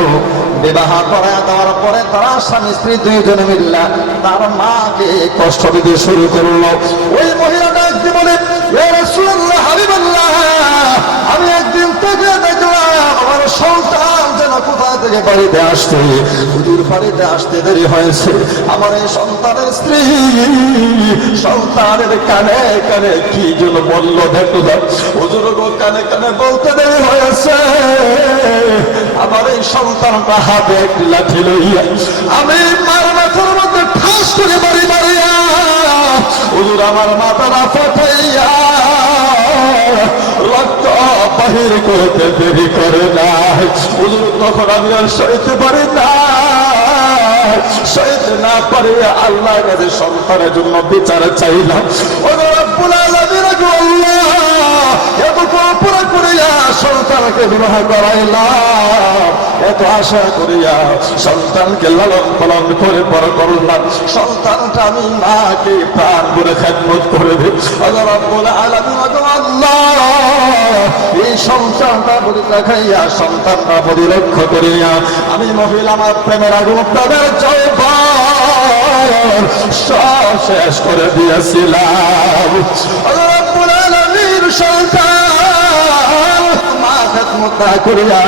বিবাহ করাইয়া দেওয়ার পরে তারা স্বামী স্ত্রী দুইজনে মিল্লা তার মাকে কষ্ট দিতে শুরু করলো। ওই মহিলাটা একদিন বলে, ইয়া রাসূলুল্লাহ, হাবিবাল্লাহ, আমি একদিন থেকে দেখলাম আমার সন্তান যেন কোথা থেকে বাড়িতে আসতে, হুজুর বাড়িতে আসতে দেরি হয়েছে। আমার এই সন্তানের স্ত্রী সন্তানের কানে কানে কি যেন বললো, দেখো হুজুর গো, কানে কানে বলতে দেরি হয়েছে। আমার এই সন্তানটা হাতে একটি লাঠি লইয়া আমি মার মাথার মধ্যে ঠাস করে বাড়ি মারিয়া হুজুর আমার মাথাটা ফাটাইয়া রক্ত বাহির করতে দেরি করে না। হুজুর তখন আমি আর সইতে পারি না, সইতে না পারে আল্লাহর কাছে সন্তানের জন্য বিচার চাইলাম। ওগো রব্বুল আলামিন, আল্লাহ, এত পুরা করিয়া সন্তানকে বিবাহ করাইলাম, এত আশা করিয়া সন্তানকে লালন পালন করে বড় করলাম, সন্তানটা আমি মাকে প্রাণ করে খেদমত করে দিই। ওগো রব্বুল আলামিন, ওগো আল্লাহ, এই সন্তানটা বলি রাখাইয়া সন্তানটা বলি রক্ষা করিয়া আমি মহিলা আমার প্রেমের আগুন প্রেমের জয়বার সব শেষ করে দিয়েছিলাম। ওগো রব্বুল আলামিন, সন্তান মা খেদমত না করিয়া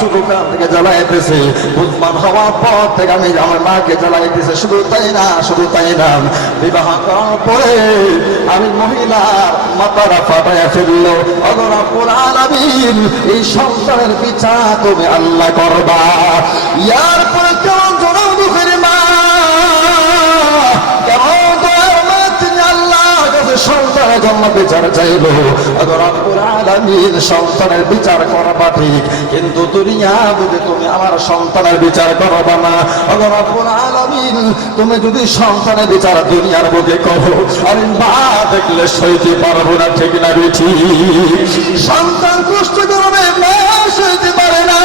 শুধু কান থেকে জ্বালাইতেছে, বুঝবান হওয়ার পর থেকে আমি আমার মাকে জ্বালাইতেছে। শুধু তাই না, শুধু তাই না, বিবাহ করার পরে আমি মহিলার মাথাটা ফাটাইয়া ফেললো। ওগো রব্বুল আলামিন, এই সন্তানের বিচার তুমি আল্লাহ করবা। ইয়ার পরে কেমন জনম দুঃখের মা, কেমন দয়ার মা, তিনি আল্লাহর কাছে সন্তানের জন্য বিচার চাইল। ওগো রব্বুল আলামিন, সন্তানের বিচার করবা ঠিক, কিন্তু দুনিয়া বুঝে তুমি আমার সন্তানের বিচার করবা না। ওগো রব্বুল আলামিন, তুমি যদি সন্তানের বিচার দুনিয়ার বুঝে করো, আমি মা দেখলে সইতে পারবো না। ঠিক না বেঠি? সন্তান কষ্ট করবে, মা সইতে পারে না,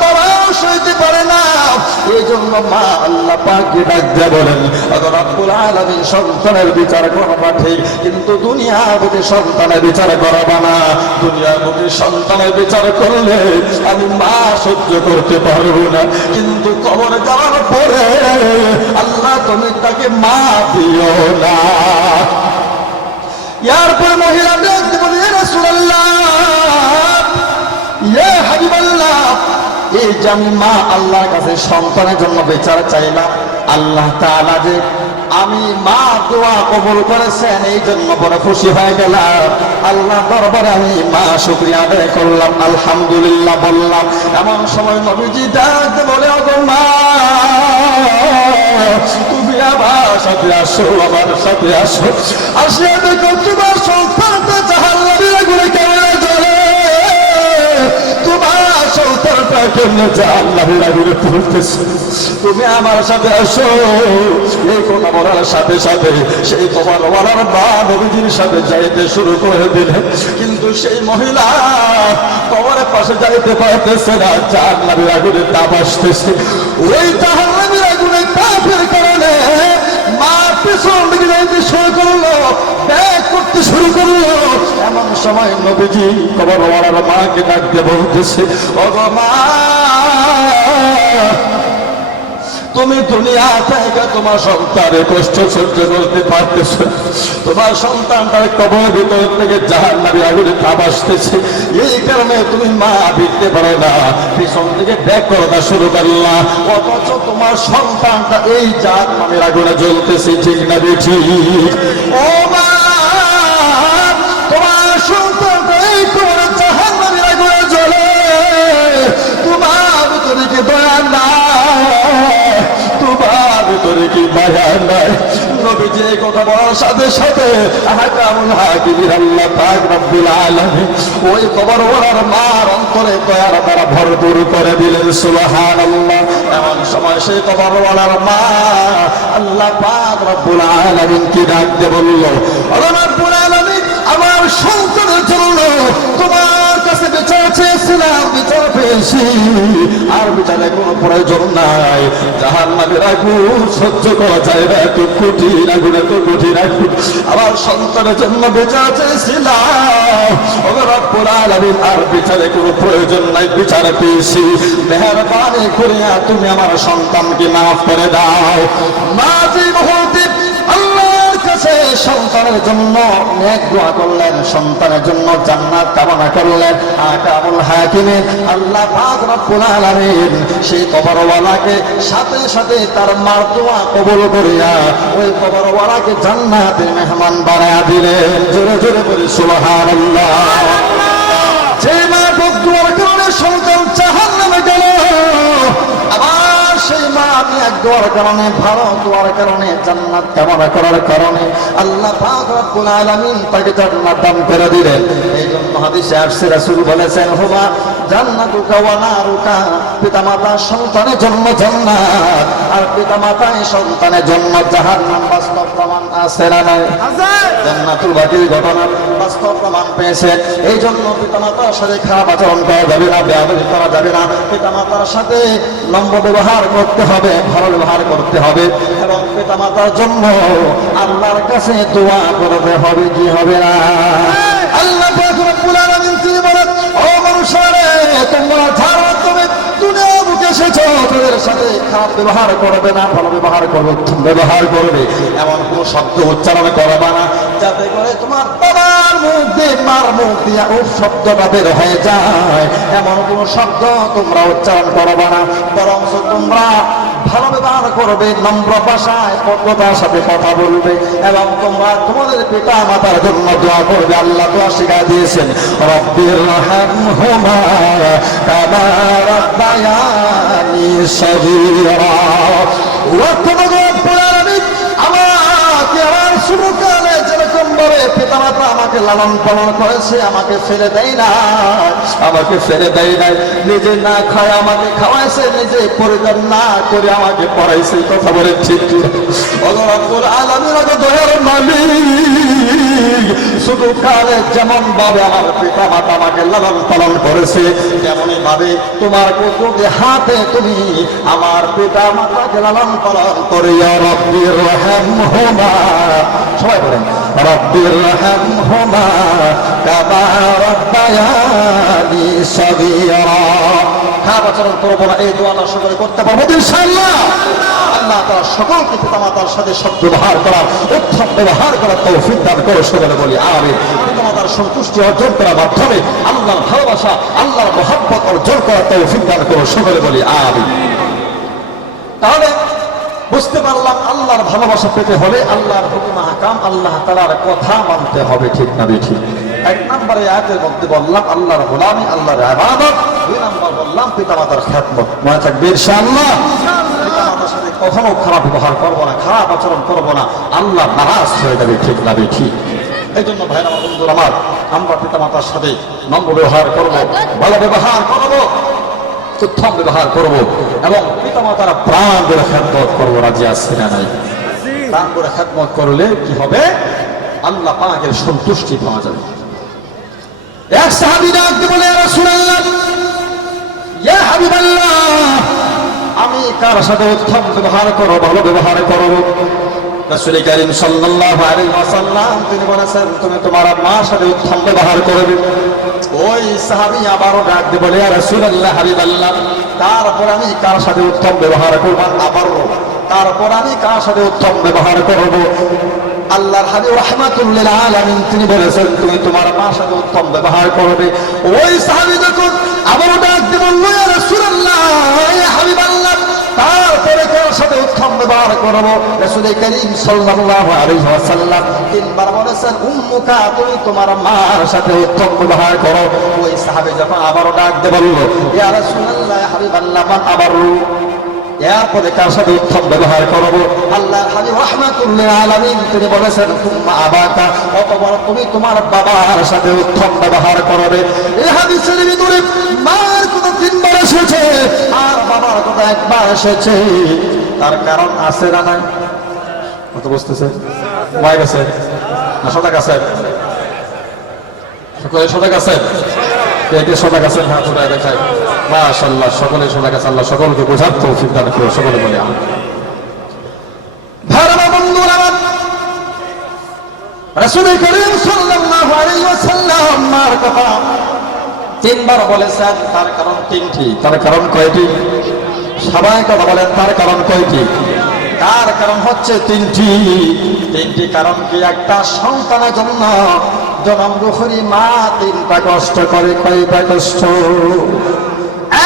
বাবাও সইতে পারে না। এই জন্য মা আল্লাহ পাককে ডাক দিয়ে বলেন, ওগো রব্বুল আলামিন, সন্তানের বিচার করবা ঠিক, কিন্তু দুনিয়া বুঝে সন্তানের বিচার করবা না। দুনিয়া বুঝে সন্তানের বিচার করলে আমি মা সহ্য করতে পারবো না, কিন্তু কবর যাওয়ার পরে আল্লাহ তুমি তাকে মা দিও না। এরপর মহিলা ডাকতে বলে, ইয়া রাসূলুল্লাহ, ইয়া হাবিবাল্লাহ, এই যে আমি মা আল্লাহর কাছে সন্তানের জন্য বিচার চাইলাম, আল্লাহ তাআলা যে আমি মা দোয়া কবুল করেছেন, এই জন্য বড় খুশি হয়ে গেলাম। আল্লাহ দরবারে আমি মা শুকরিয়া আদায় করলাম, আলহামদুলিল্লাহ বললাম। এমন সময় নবীজি ডাকতে বলে, ওগো মা, তুমি আমার সাথে আসো, আমার সাথে আসো। আসিয়া দেখো তোমার সন্তানটা জাহান্নামের আগুনে কেমন জ্বলে, তোমার সন্তানটা কেমন জাহান্নামের আগুনে পুড়তেছে। তুমি আমার সাথে আসো। এই কথা বলার সাথে সাথে সেই তোমার বলার মা নবীজির সাথে যাইতে শুরু করে দিলেন, কিন্তু সেই মহিলা কবরের পাশে যাইতে পারতেছে না, জাহান্নামের আগুনে তাপ আসতেছে। ওই জাহান্নামের আগুনে তাপের কারণে মা পেছন দিকে যাইতে শুরু করলো, ব্যাগ করতে শুরু করলো। এমন সময় নবীজি কবরওয়ালার মাকে ডাক দিয়ে বলতেছে, ওগো মা, তুমি দুনিয়া থেকে তোমার সন্তানের কষ্ট সহ্য করতে পারতেছ, তোমার সন্তানটার কবর ভিতর থেকে জাহান্নামী আগুনে তাপ আসতেছে, এই কারণে তুমি মা ভিড়তে পারো না, পিছন থেকে ব্যাক করা শুরু করলা, অথচ তোমার সন্তানটা এই জাহান্নামের আগুনে জ্বলতেছে, ঠিক না বেঠিক? ও মা, তোমার সন্তানটা এই করে জাহান্নামের আগুনে জ্বলে, তোমার ভিতরে কি দয়া নাই? তোমার ভিতরে কি মায়া নাই? নবীজি এই কথা বলার সাথে সাথে আহকামুল হাকিমিন আল্লাহ পাক রব্বুল আলামিন ওই কবরওয়ালার মার অন্তরে দয়ার দ্বারা ভরপুর করে দিলেন, সুবহানাল্লাহ। এমন সময় সেই কবরওয়ালার মা আল্লাহ পাক রব্বুল আলামিন কি ডাক দিয়ে বলল, আল্লাহ রব্বুল আলামিন, আমার সন্তানের জন্য তোমার কাছে বিচার চেয়েছিলাম, বিচার পেয়েছি, আর বিচারে কোনো প্রয়োজন নাই, জাহান্নামের আগুন সহ্য করা যায় না, এত কঠিন আগুন, এত কঠিন আগুন, আমার সন্তানের জন্য বিচার চেয়েছিলাম, ওগো রব্বুল আলামিন, আর বিচারে কোনো প্রয়োজন নাই, বিচার পেয়েছি, মেহেরবানি করে তুমি আমার সন্তানকে মাফ করে দাও। মাঝি মহোদয় আল্লাহর কাছে সন্তানের জন্য নেক দোয়া করলেন, সন্তানের জন্য জান্নাত কামনা করলেন। আহকামুল হাকিমিন আল্লাহ পাক রব্বুল আলামিন সেই কবরওয়ালাকে সাথে সাথে তার মার দোয়া কবুল করিয়া ওই কবরওয়ালাকে জান্নাতের মেহমান বানায়া দিলেন। জোরে জোরে বলি সুবহানাল্লাহ। যে মা বদদুয়ার কারণে সন্তান জাহান্নামে গেল, আবার সেই মা নেক দোয়ার কারণে, ভালো দোয়ার কারণে, জান্নাত কামনা করার কারণে আল্লাহ পাক রব্বুল আলামিন তাকে জান্নাত দান করে দিলেন। এই জন্য হাদিসে আসছে, রাসূল বলেছেন, হুমা জান্নাতুকা ওয়া নারুকা, পিতামাতা সন্তানের জন্য জান্নাত, আর পিতামাতায় সন্তানের জন্য জাহান্নাম। বাস্তব প্রমাণ আছে না নাই? জান্নাতুল বাকির ঘটনা বাস্তব প্রমাণ পেয়েছে। এই জন্য পিতামাতার সাথে খারাপ আচরণ করা যাবে না, বেয়াদবি করা যাবে না, পিতামাতার সাথে নম্র ব্যবহার করতে হবে, ভালো ব্যবহার করতে হবে, এবং পিতামাতার জন্য আল্লাহর কাছে দোয়া করতে হবে, কি হবে না? আল্লাহ পাক রব্বুল আলামিন তিনি বলেন, ও মানুষেরা, তোমরা যারা তুমি দুনিয়া বুকে এসেছো, তাদের সাথে খারাপ ব্যবহার করবে না, ভালো ব্যবহার করবে, উত্তম ব্যবহার করবে, এমন কোনো শব্দ উচ্চারণ করবে না যাতে করে তোমার বাবার মুখ দিয়ে, মার মুখ দিয়ে ও শব্দটা বের হয়ে যায়, এমন কোনো শব্দ তোমরা উচ্চারণ করবে না, বরং তোমরা ভালো ব্যবহার করবে, নম্র ভাষায় পদ্মতার সাথে কথা বলবে, এবং তোমরা তোমাদের পিতা মাতার জন্য দোয়া করবে। আল্লাহ দোয়া শিখিয়ে দিয়েছেন, রব্বির হামহুমা কামা রাব্বায়ানি সগীরা। আমাকে আমার শুরুকালে যেরকম ভাবে পিতামাতা আমাকে লালন পালন করেছে, আমাকে ফেলে দেয় না, আমাকে ফেলে দেয় নাই, নিজে না খায় আমাকে খাওয়াইছে, নিজে পরিধান না করে আমাকে পড়াইছে। কথা বলে ঠিক রব্বুল আলামিন দয়ার মালিক, শুধু কালে যেমন ভাবে আমার পিতা মাতা আমাকে লালন পালন করেছে, তেমনি ভাবে তোমার কুকুরে হাতে তুমি আমার পিতা মাতাকে লালন পালন করে। রব্বির রহমহুমা, সবাই বলেন, রব্বির রহমহুমা কামা রাব্বায়ানি সগীরা। খারাপ আচরণ করবো না, এই দোয়াটা সকলে করতে পারবো ইনশাআল্লাহ। আল্লাহ তাআলা সকলকে পিতামাতার সাথে সদ্ব্যবহার করার, উত্তম ব্যবহার করার তৌফিক দান করে, সকলে বলি আমিন। পিতামাতার সন্তুষ্টি অর্জন করার মাধ্যমে আল্লাহর ভালোবাসা, আল্লাহর মহব্বত অর্জন করার তৌফিক দান করে, সকলে বলি আমিন। তাহলে বুঝতে পারলাম, আল্লাহর ভালোবাসা পেতে হলে আল্লাহর হুকুম আহকাম, আল্লাহ তাআলার কথা মানতে হবে, ঠিক না বেঠিক? এক নম্বরে আয়াতের মধ্যে বললাম আল্লাহর গোলামি, আল্লাহর ইবাদত। দুই নম্বর বললাম পিতামাতার খেদমত। মনে থাকবে ইনশাআল্লাহ। পিতামাতার সাথে কখনো খারাপ ব্যবহার করবো না, খারাপ আচরণ করবো না, আল্লাহ নারাজ হয়ে যাবে, ঠিক না বেঠিক? এই জন্য ভাইরা আমার, বন্ধুরা আমার, আমরা পিতামাতার সাথে নম্র ব্যবহার করবো, ভালো ব্যবহার করবো, উত্তম ব্যবহার করব, এবং পিতামাতারা প্রাণ করে খেদমত করবো। রাজি আছে না নাই? প্রাণ করে খেদমত করলে কি হবে? আল্লাহ পাকের সন্তুষ্টি পাওয়া যাবে। এক সাহাবী ডাকতে বলে, ইয়া রাসূলুল্লাহ, ইয়া হাবিবাল্লাহ, আমি কার সাথে উত্তম ব্যবহার করব, ভালো ব্যবহার করব? রাসূল কারীম সাল্লাল্লাহু আলাইহি ওয়াসাল্লাম তিনি বলেছেন তুমি তোমার মার সাথে উত্তম ব্যবহার করবে। ওই সাহাবী আবারও ডাক দিয়ে বলে, ইয়া রাসূলুল্লাহ হাবিবাল্লাহ, তারপর আমি কার সাথে উত্তম ব্যবহার করব? আবারও তারপর আমি কার সাথে উত্তম ব্যবহার করব? আল্লাহর হাবিব রাহমাতুল লিল আলামিন তিনি বলেছেন তুমি তোমার মার সাথে উত্তম ব্যবহার করবে। ওই সাহাবী যখন আবারও ডাক দিয়ে বলল, ইয়া রাসূলুল্লাহ ইয়া হাবিবাল্লাহ, তারপরে কার সাথে উত্তম ব্যবহার করব? রাসূল কারীম সাল্লাল্লাহু আলাইহি ওয়াসাল্লাম তিনবার বলেছেন উম্মুকা, তুমি তোমার মার সাথে উত্তম ব্যবহার করো। ওই সাহাবী যখন আবারও ডাক দিয়ে বলল, ইয়া রাসূলুল্লাহ ইয়া হাবিবাল্লাহ, আবারও এরপরে কার সাথে উত্তম ব্যবহার করব? আল্লাহর হাবিব রাহমাতুল লিল আলামিন তিনি বলেছেন তুম্মা আবাকা, অতঃপর তুমি তোমার বাবার সাথে উত্তম ব্যবহার করবে। এই হাদিসের ভিতরে মার কথা তিনবার এসেছে আর বাবার কথা একবার এসেছে। তার কারণ আছে না নাই? কত বুঝতেছে? ওয়াই গেছে না সদা গেছে? সকলে সদা গেছে? কে সদা গেছেন? হাত উঠায় দেখায়। মাশাআল্লাহ, সকলে সদা গেছে। আল্লাহ সকলকে বোঝার তৌফিক দান করুন। সকলে বলি আমিন। ভারমা বন্ধুরা, রাসূল কারীম সাল্লাল্লাহু আলাইহি ওয়াসাল্লাম মার কথা তিনবার বলেছেন। তার কারণ তিনটি। তার কারণ কয়টি? সবাই কথা বলেন, তার কারণ কয়টি? তার কারণ হচ্ছে তিনটি। তিনটি কারণ কি? একটা সন্তানের জন্য জনম দুঃখী মা তিনটা কষ্ট করে। কয়টা কষ্ট?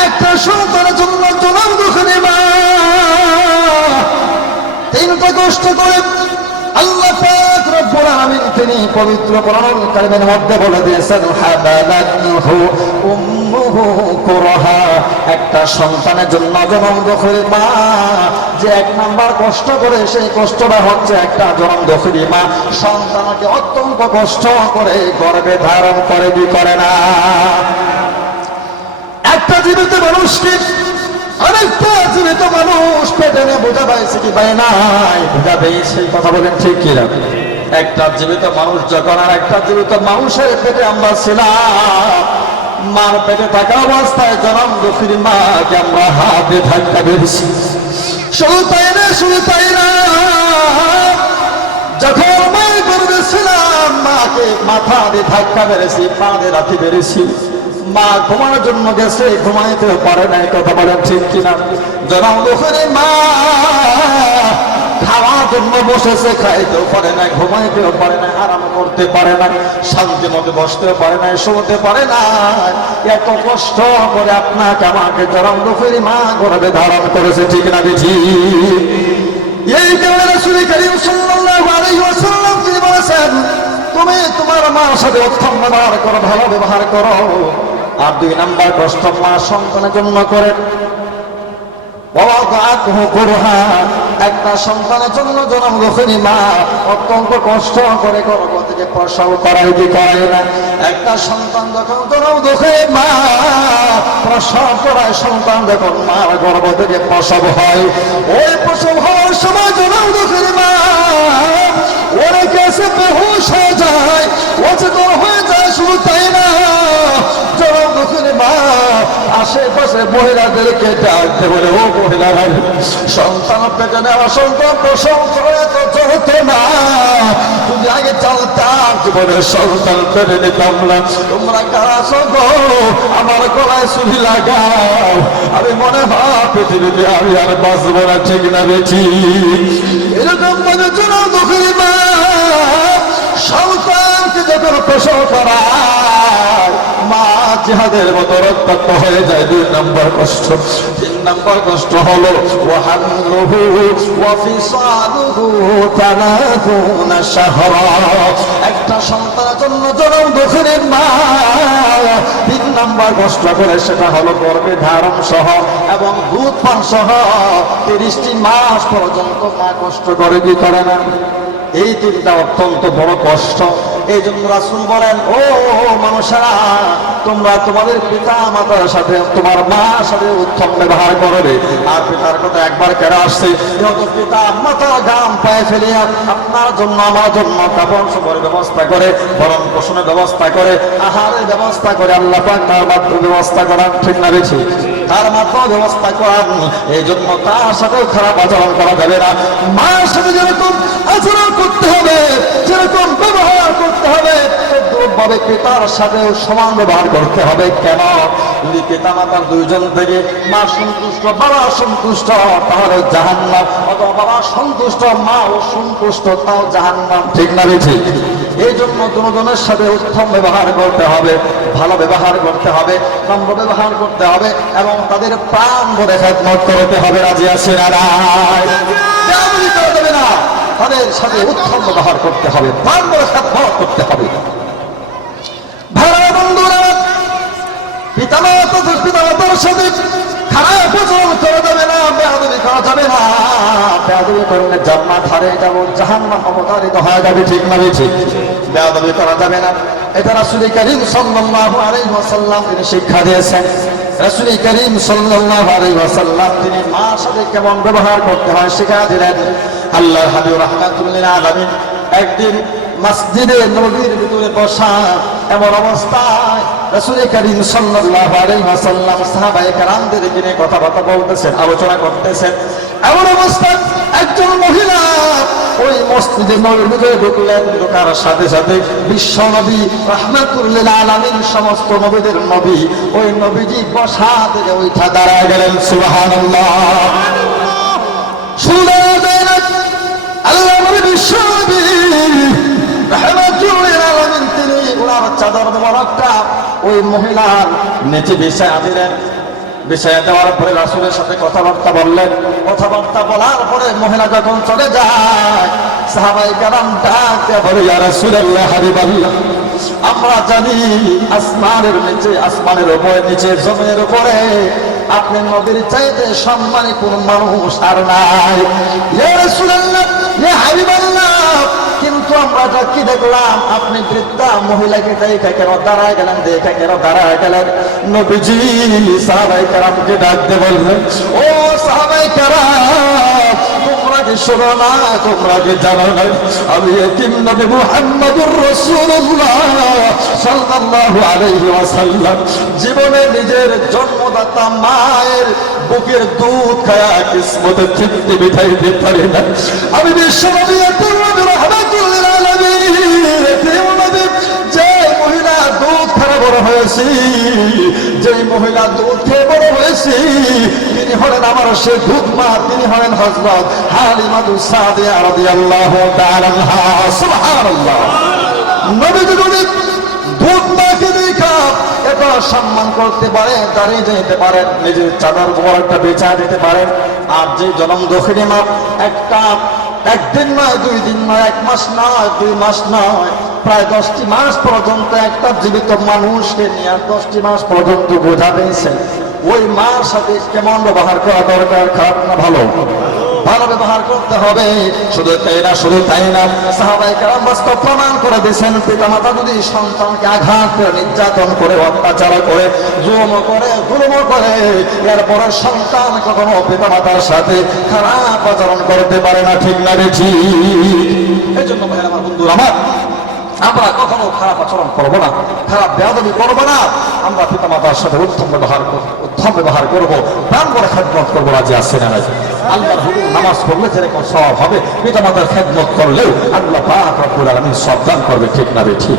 একটা সন্তানের জন্য জনম দুঃখী মা তিনটা কষ্ট করে। আল্লাহ পাক রব্বুল আলামিন তিনি পবিত্র কোরআনুল কারীমের মধ্যে বলে দিয়েছেন হাদালাতহু উম্মুহু কুরহা, একটা সন্তানের জন্য জনম দুঃখী মা যে এক নাম্বার কষ্ট করে, সেই কষ্টটা হচ্ছে একটা জনম দুঃখী মা সন্তানকে অত্যন্ত কষ্ট করে গর্ভে ধারণ করে কি করে না। একটা জীবিত মানুষকে আরেকটা জীবিত মানুষ পেটে নিয়ে বোঝা পাইছে কি পায় নাই? বোঝা পেয়েছে। কথা বলেন ঠিক কিনা? একটা জীবিত মানুষ যখন আর একটা জীবিত মানুষের পেটে আমরা ছিলাম, মার পেটে থাকা অবস্থায় জনম দুঃখী মাকে আমরা হাতে ধাক্কা বেরিয়েছি। শুধু তাই না, শুধু তাই না, যখন মায়ের গর্ভে ছিলাম মাকে মাথা দিয়ে ধাক্কা মেরেছি, পা দিয়ে লাথি মেরেছি। মা ঘুমানোর জন্য গেছে, ঘুমাইতেও পারে নাই। কথা বলেন ঠিক কিনা? জনম দুঃখী মা খাওয়ার জন্য বসেছে, খাইতেও পারে না, ঘুমাইতেও পারে না, আরাম করতে পারে না, শান্তি মতো বসতেও পারে না, শুতে পারে না। এত কষ্ট করে আপনাকে আমাকে জনম দুঃখী মা গর্ভে ধারণ করেছে। ঠিক না বেঠি? এই কারণে রাসূল কারীম সাল্লাল্লাহু আলাইহি ওয়াসাল্লাম তিনি বলেছেন তুমি তোমার মার সাথে উত্তম ব্যবহার করো, ভালো ব্যবহার করো। আর দুই নাম্বার কষ্ট মা সন্তানের জন্য করে। একটা সন্তানের জন্য জনম দুঃখী মা অত্যন্ত কষ্ট করে গর্ভ থেকে প্রসব করাই কি করে না? একটা সন্তান যখন জনম দুঃখী মা প্রসব করায়, সন্তান যখন মার গর্ভ থেকে প্রসব হয়, ওই প্রসব হওয়ার সময় জনম দুঃখী মা ওরে কাছে বেহুশ হয়ে যায়, অচেতন হয়ে যায়। শুধু তাই না, জনম দুঃখী মা আশেপাশে মহিলাদেরকে ডাকতে বলে, ও মহিলারা, সন্তান পেটে নেওয়া সন্তান প্রসব করে তো চলতো না, তুমি আগে চলতাম জীবনের সন্তান পেটে নিতাম না। তোমরা কারা সঙ্গ আমার গলায় চুরি লাগাও, আমি মনে হয় পৃথিবীতে আমি আর বাঁচবো না। ঠিক না বেঠি? এরকম ভাবে জনম দুঃখী মা সন্তানকে যখন প্রসব করায়, মা জিহাদের মতো রক্তাক্ত হয়ে যায়। দুই নম্বর কষ্ট। তিন নম্বর কষ্ট হলো ওয়াহামলুহু ওয়া ফিসালুহু 30 শাহরা, একটা সন্তানের জন্য জনম দুঃখী মা তিন নম্বর কষ্ট করে, সেটা হলো গর্ভে ধারণ সহ এবং দুধ পান সহ 30টি মাস পর্যন্ত মা কষ্ট করে কি করে না? এই তিনটা অত্যন্ত বড় কষ্ট। এই জন্য রাসূল বলেন, ও মানুষেরা, তোমরা তোমাদের পিতা মাতার সাথে, তোমার মার সাথে উত্তম ব্যবহার করবে। আর পিতার কথা একবার কেন আসছে, যেহেতু পিতা মাতা গাম পায়ে ফেলিয়া আপনার জন্য আমার জন্য কাপড় চোপড়ের ব্যবস্থা করে, ভরণ পোষণের ব্যবস্থা করে, আহারের ব্যবস্থা করে, আল্লাহ পাক তার মাধ্যমে ব্যবস্থা করান, ঠিক না বেশি? তার মাধ্যমে ব্যবস্থা করান। এই জন্য তার সাথেও খারাপ আচরণ করা যাবে না। মায়ের সাথে যেরকম আচরণ করতে হবে, যেরকম ব্যবহার করতে হবে, ভাবে পিতার সাথেও সমান ব্যবহার করতে হবে। কেন? যদি পিতা মাতার দুইজন থেকে মা সন্তুষ্ট, বাবা সন্তুষ্ট, তাহলে জাহান্নাম, অথবা বাবা সন্তুষ্ট, মা ও সন্তুষ্ট, তাও জাহান্নাম, ঠিক না বেশি? এই জন্য দুজনের সাথে উত্তম ব্যবহার করতে হবে, ভালো ব্যবহার করতে হবে, নম্র ব্যবহার করতে হবে এবং তাদের প্রাণ ভরে খেদমত করতে হবে। রাজি আছেন? বেয়াদবি করা যাবে না, তাদের সাথে উত্তম ব্যবহার করতে হবে, প্রাণ ভরে খেদমত করতে হবে। ভালো বন্ধুরা, পিতামাতার সাথে খারাপ আচরণ করা যাবে না, বেয়াদবি করা যাবে না। বেয়াদবি করলে জান্নাত হারিয়ে যাব, জাহান্নাম অবতারিত হয়ে যাবে, ঠিক না বেশি? বেয়াদবি করা যাবে না। এটা রাসূল করিম সাল্লাল্লাহু আলাইহি ওয়াসাল্লাম তিনি শিক্ষা দিয়েছেন। রাসূল করিম সাল্লাল্লাহু আলাইহি ওয়াসাল্লাম তিনি মার সাথে কেমন ব্যবহার করতে হয় শিক্ষা দিলেন। আল্লাহর হাবিব রাহমাতুল লিল আলামিন একদিন মসজিদে নববীর ভিতরে বসা, এমন অবস্থায় রাসূল করিম সাল্লাল্লাহু আলাইহি ওয়াসাল্লাম সাহাবায়ে কেরামদেরকে নিয়ে কথাবার্তা বলতেছেন, আলোচনা করতেছেন। এমন অবস্থায় একজন মহিলা ওই মসজিদে নববীর ভিতরে ঢুকলেন। ঢোকার সাথে সাথে বিশ্ব নবী রাহমাতুল লিল আলামিন, সমস্ত নবীদের নবী, ওই নবীজি বসা থেকে উঠা দাঁড়ায় গেলেন। সুবহানাল্লাহ। আল্লাহ নবী বিশ্ব নবী রাহমাতুল লিল আলামিন তিনি ওনার চাদর মোবারকটা ওই মহিলার নিচে বিছায়া দিলেন। বিছায়া দেওয়ার পরে রাসূলের সাথে কথাবার্তা বললেন। কথাবার্তা বলার পরে মহিলা যখন চলে যায়, সাহাবায়ে কেরাম ডাকতে বলে, ইয়া রাসূলুল্লাহ, হাবিবাল্লাহ, আমরা জানি আসমানের নিচে, আসমানের উপরে, নিচে জমিনের উপরে আপনি নবীর চাইতে সম্মানী কোন মানুষ আর নাই। ইয়া রাসূলুল্লাহ, ইয়া হাবিবাল্লাহ, কিন্তু আমরা কি দেখলাম, আপনি বৃদ্ধা মহিলাকে দেখে কেন দাঁড়ায় গেলেন, দেখে কেন দাঁড়ায় গেলেন? নবীজি সাহাবায়ে কেরামকে ডাকতে বললেন, ও সাহাবায়ে কেরাম, তোমরা কি শোনো না, তোমরা কি জানো না, আমি এতিম নবী মুহাম্মদুর রাসূলুল্লাহ সাল্লাল্লাহু আলাইহি ওয়াসাল্লাম জীবনে নিজের জন্মদাতা মায়ের বুকের দুধ খায়া কিসমতে তৃপ্তি মিটাইতে পারি না। আমি বিশ্ব নবী এতিম নবী রাহমাতুল লিল আলামিন, এতিম নবী, যে মহিলা দুধ খাওয়া বড় হয়েছি, যে মহিলা দুধ খেয়ে বড় হয়েছি, তিনি হলেন আমার সে দুধ মা, তিনি হলেন হযরত হালিমাতুস সাদিয়া রাদিয়াল্লাহু তাআলা আনহা। সুবহানাল্লাহ। নবীজি যদি দুধ মাকে দেখা এটা সম্মান করতে পারেন, দাঁড়িয়ে যেতে পারেন, নিজের চাদর মোবারকটা বেচা দিতে পারেন। আর যে জনম দক্ষিণী মা একটা একদিন নয়, 2 দিন নয়, 1 মাস নয়, 2 মাস নয়, প্রায় 10টি মাস পর্যন্ত একটা জীবিত মানুষকে নিয়ে 10টি মাস পর্যন্ত বোঝা পেয়েছেন, ওই মার সাথে কেমন ব্যবহার করা দরকার? খারাপ না ভালো? ভালো ব্যবহার করতে হবে। শুধু তাই না, সাহাবায়ে কেরাম বাস্তব প্রমাণ করে দিয়েছেন, পিতামাতা যদি সন্তানকে আঘাত করে, নির্যাতন করে, অত্যাচার করে, জুলুম করে, এরপরে সন্তান কখনো পিতামাতার সাথে খারাপ আচরণ করতে পারে না, ঠিক না বেঠি? এই জন্য ভাই আমার, বন্ধুরা আমার, আমরা কখনো খারাপ আচরণ করবো না, খারাপ বেয়াদবি করবো না। আমরা পিতামাতার সাথে উত্তম ব্যবহার করবো, প্রাণ করে খেদমত করবো। রাজি আছে না? আল্লাহর হুকুম নামাজ পড়লে যেরকম সওয়াব হবে, পিতামাতার খেদমত করলেও আল্লাহ পাক রব্বুল আলামিন সওয়াব দান করবে, ঠিক না বেঠি?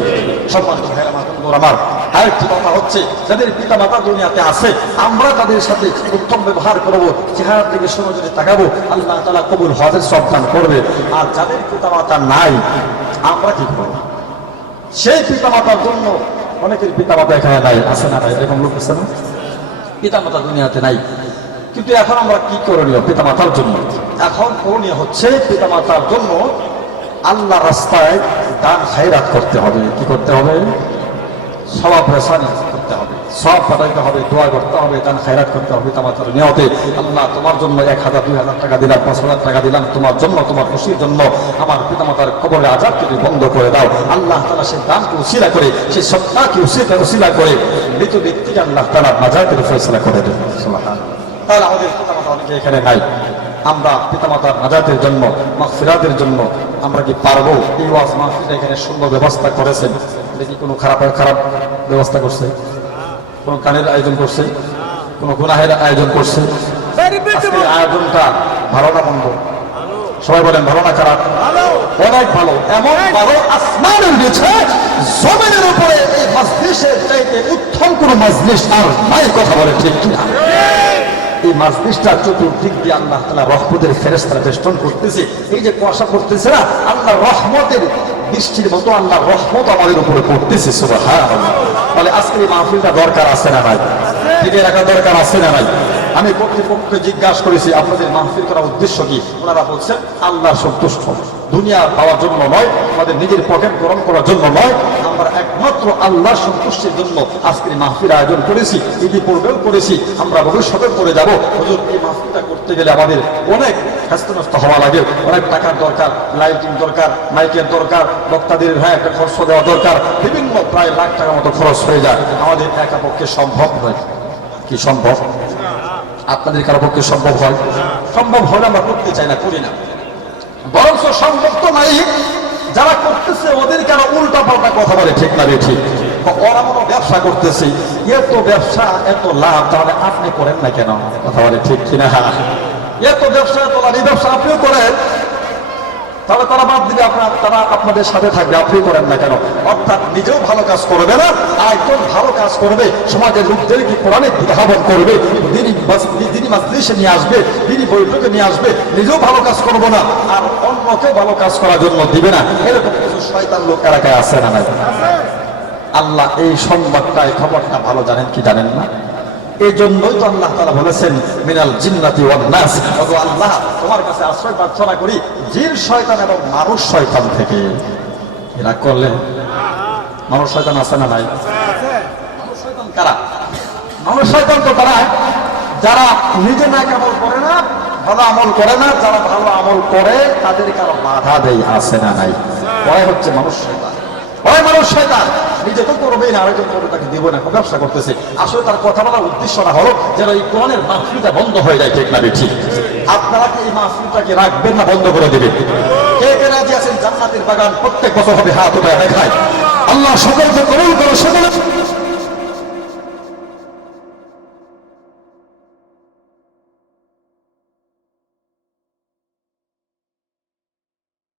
সম্মানিত ভাইরা আমার, আরেকটি কথা হচ্ছে, যাদের পিতামাতা দুনিয়াতে আছে, আমরা তাদের সাথে উত্তম ব্যবহার করবো, চেহারার দিকে সরাসরি তাকাবো, আল্লাহ তাআলা কবুল হজের সওয়াব দান করবে। আর যাদের পিতামাতা নাই, আমরা কি করবো? সেই পিতামাতার জন্য, অনেকের পিতামাতা এখানে নাই, আছে না? এরকম লোক আছে না, পিতামাতা দুনিয়াতে নাই, কিন্তু এখন আমরা কি করণীয় পিতামাতার জন্য? এখন করণীয় হচ্ছে, পিতামাতার জন্য আল্লাহ রাস্তায় দান খায়রাত করতে হবে। কি করতে হবে? সওয়াব রেসানি করতে হবে, সব পাঠাইতে হবে, দোয়া করতে হবে, দান খায়রাত করতে হবে পিতামাতার নিয়তে। আল্লাহ তোমার জন্য 1000 2000 টাকা দিলাম, 5000 টাকা দিলাম তোমার জন্য, তোমার খুশির জন্য। আমার পিতামাতার কবরের আযাবকে তুমি বন্ধ করে দাও। আল্লাহ তাআলা সেই দানকে উসিলা করে, সেই সত্তাকে উসিলা করে মৃত ব্যক্তিকে আল্লাহ তাআলা নাজাতের ফয়সালা করে দেন। সুবহানাল্লাহ। তাহলে আমাদের পিতামাতা অনেকে এখানে নাই, আমরা পিতামাতার নাজাতের জন্য, মাগফিরাতের জন্য আমরা কি পারবো? এই ওয়াজ মাহফিল এখানে সুন্দর ব্যবস্থা করেছেন, দেখি কোনো খারাপ ব্যবস্থা করছে, কোনো গানের আয়োজন করছে, কোনো গুনাহের আয়োজন করছে? আজকের আয়োজনটা ভালো না মন্দ? সবাই বলেন ভালো না খারাপ? অনেক ভালো, এমন ভালো আসমানের নিচে জমিনের উপরে এই মজলিসের চাইতে উত্তম কোন মজলিস আর নাই, কথা বলে ঠিক কিনা? এই মাজলিসটা চতুর্দিক দিয়ে আল্লাহ তাআলা রহমতের ফেরেশতারা বেষ্টন করতেছে। এই যে কুয়াশা করতেছে না, আল্লাহ রহমতের বৃষ্টির মতো আল্লাহ রহমত আমাদের উপরে পড়তেছে। সুবহানাল্লাহ। তাহলে আজকের এই মাহফিলটা দরকার আছে না নাই? টিকে রাখা দরকার আছে না নাই? আমি কর্তৃপক্ষকে জিজ্ঞাসা করেছি আপনাদের মাহফিল করার উদ্দেশ্য কি? ওনারা বলছেন আল্লাহ সন্তুষ্ট, দুনিয়া পাওয়ার জন্য নয়, আমাদের নিজের পকেট গরম করার জন্য নয়, আমরা একমাত্র আল্লাহ সন্তুষ্টির জন্য আজকের মাহফিল আয়োজন করেছি। ইতিপূর্বেও করেছি, আমরা ভবিষ্যতেও করে যাব। হুজুর, এই মাহফিলটা করতে গেলে আমাদের অনেক ব্যস্ত হওয়া লাগে, অনেক টাকার দরকার, লাইটিং দরকার, মাইকের দরকার, বক্তাদের একটা খরচ দেওয়া দরকার, বিভিন্ন প্রায় লাখ টাকার মতো খরচ হয়ে যায়। আমাদের একা পক্ষে সম্ভব নয়। কি সম্ভব? আপনাদের কারো পক্ষে সম্ভব হয়? সম্ভব হলে আমরা করতে চাই না, করি না। বরঞ্চ সম্ভব তো নাই, যারা করতেছে ওদের কেন উল্টা পাল্টা কথা বলে, ঠিক না রে? ঠিক। ওরা মনে ব্যবসা করতেছে, এত ব্যবসা এত লাভ, তাহলে আপনি করেন না কেন? কথা বলে ঠিক কিনা? এত ব্যবসা এত লাভ, এই ব্যবসা আপনিও করেন, তাহলে তারা বাদ দিবে, তারা আপনাদের সাথে থাকবে, আপনি করেন না কেন? অর্থাৎ নিজেও ভালো কাজ করবে না, আর একজন ভালো কাজ করবে, সমাজের লোকদেরকে কোরআনের দিকে আহ্বান করবে, দিনী মাজলিসে নিয়ে আসবে, দিনী বৈঠকে নিয়ে আসবে, নিজেও ভালো কাজ করবো না, আর অন্যকেও ভালো কাজ করার জন্য দিবে না। এরকম কিছু শয়তান লোক এলাকায় আছে না নাই? আল্লাহ এই সংবাদটা, এই খবরটা ভালো জানেন কি জানেন না? এই জন্যই তো আল্লাহ তাআলা বলেছেন মিনাল জিন্নাতি ওয়ান নাস, ওগো আল্লাহ তোমার কাছে আশ্রয় প্রার্থনা করি জিন শয়তান এবং মানুষ শয়তান থেকে। এরা করলে মানুষ শয়তান আছে না নাই? মানুষ শয়তান কারা? মানুষ শয়তান তো তারা যারা নিজে নেক আমল করে না, ভালো আমল করে না, যারা ভালো আমল করে তাদের কারো বাধা দেয়, আছে না নাই? ওরাই হচ্ছে মানুষ শয়তান। ওই মানুষ শয়তান নিজে তো করবেই না, আরেকজন করবে তাকে দিব না, ব্যবসা করতেছে। আসলে তার কথা বলার উদ্দেশ্যটা হলো যেন এই কোরআনের মাহফিলটা বন্ধ হয়ে যায়, ঠিক না? ঠিক। আপনারা কি এই মাহফিলটাকে রাখবেন না বন্ধ করে দিবেন? কে কে রাজি আছেন জান্নাতের বাগান প্রত্যেক বছর হবে? হাত উঠায় দেখায়। আল্লাহ সকলকে কবুল করো, সকলে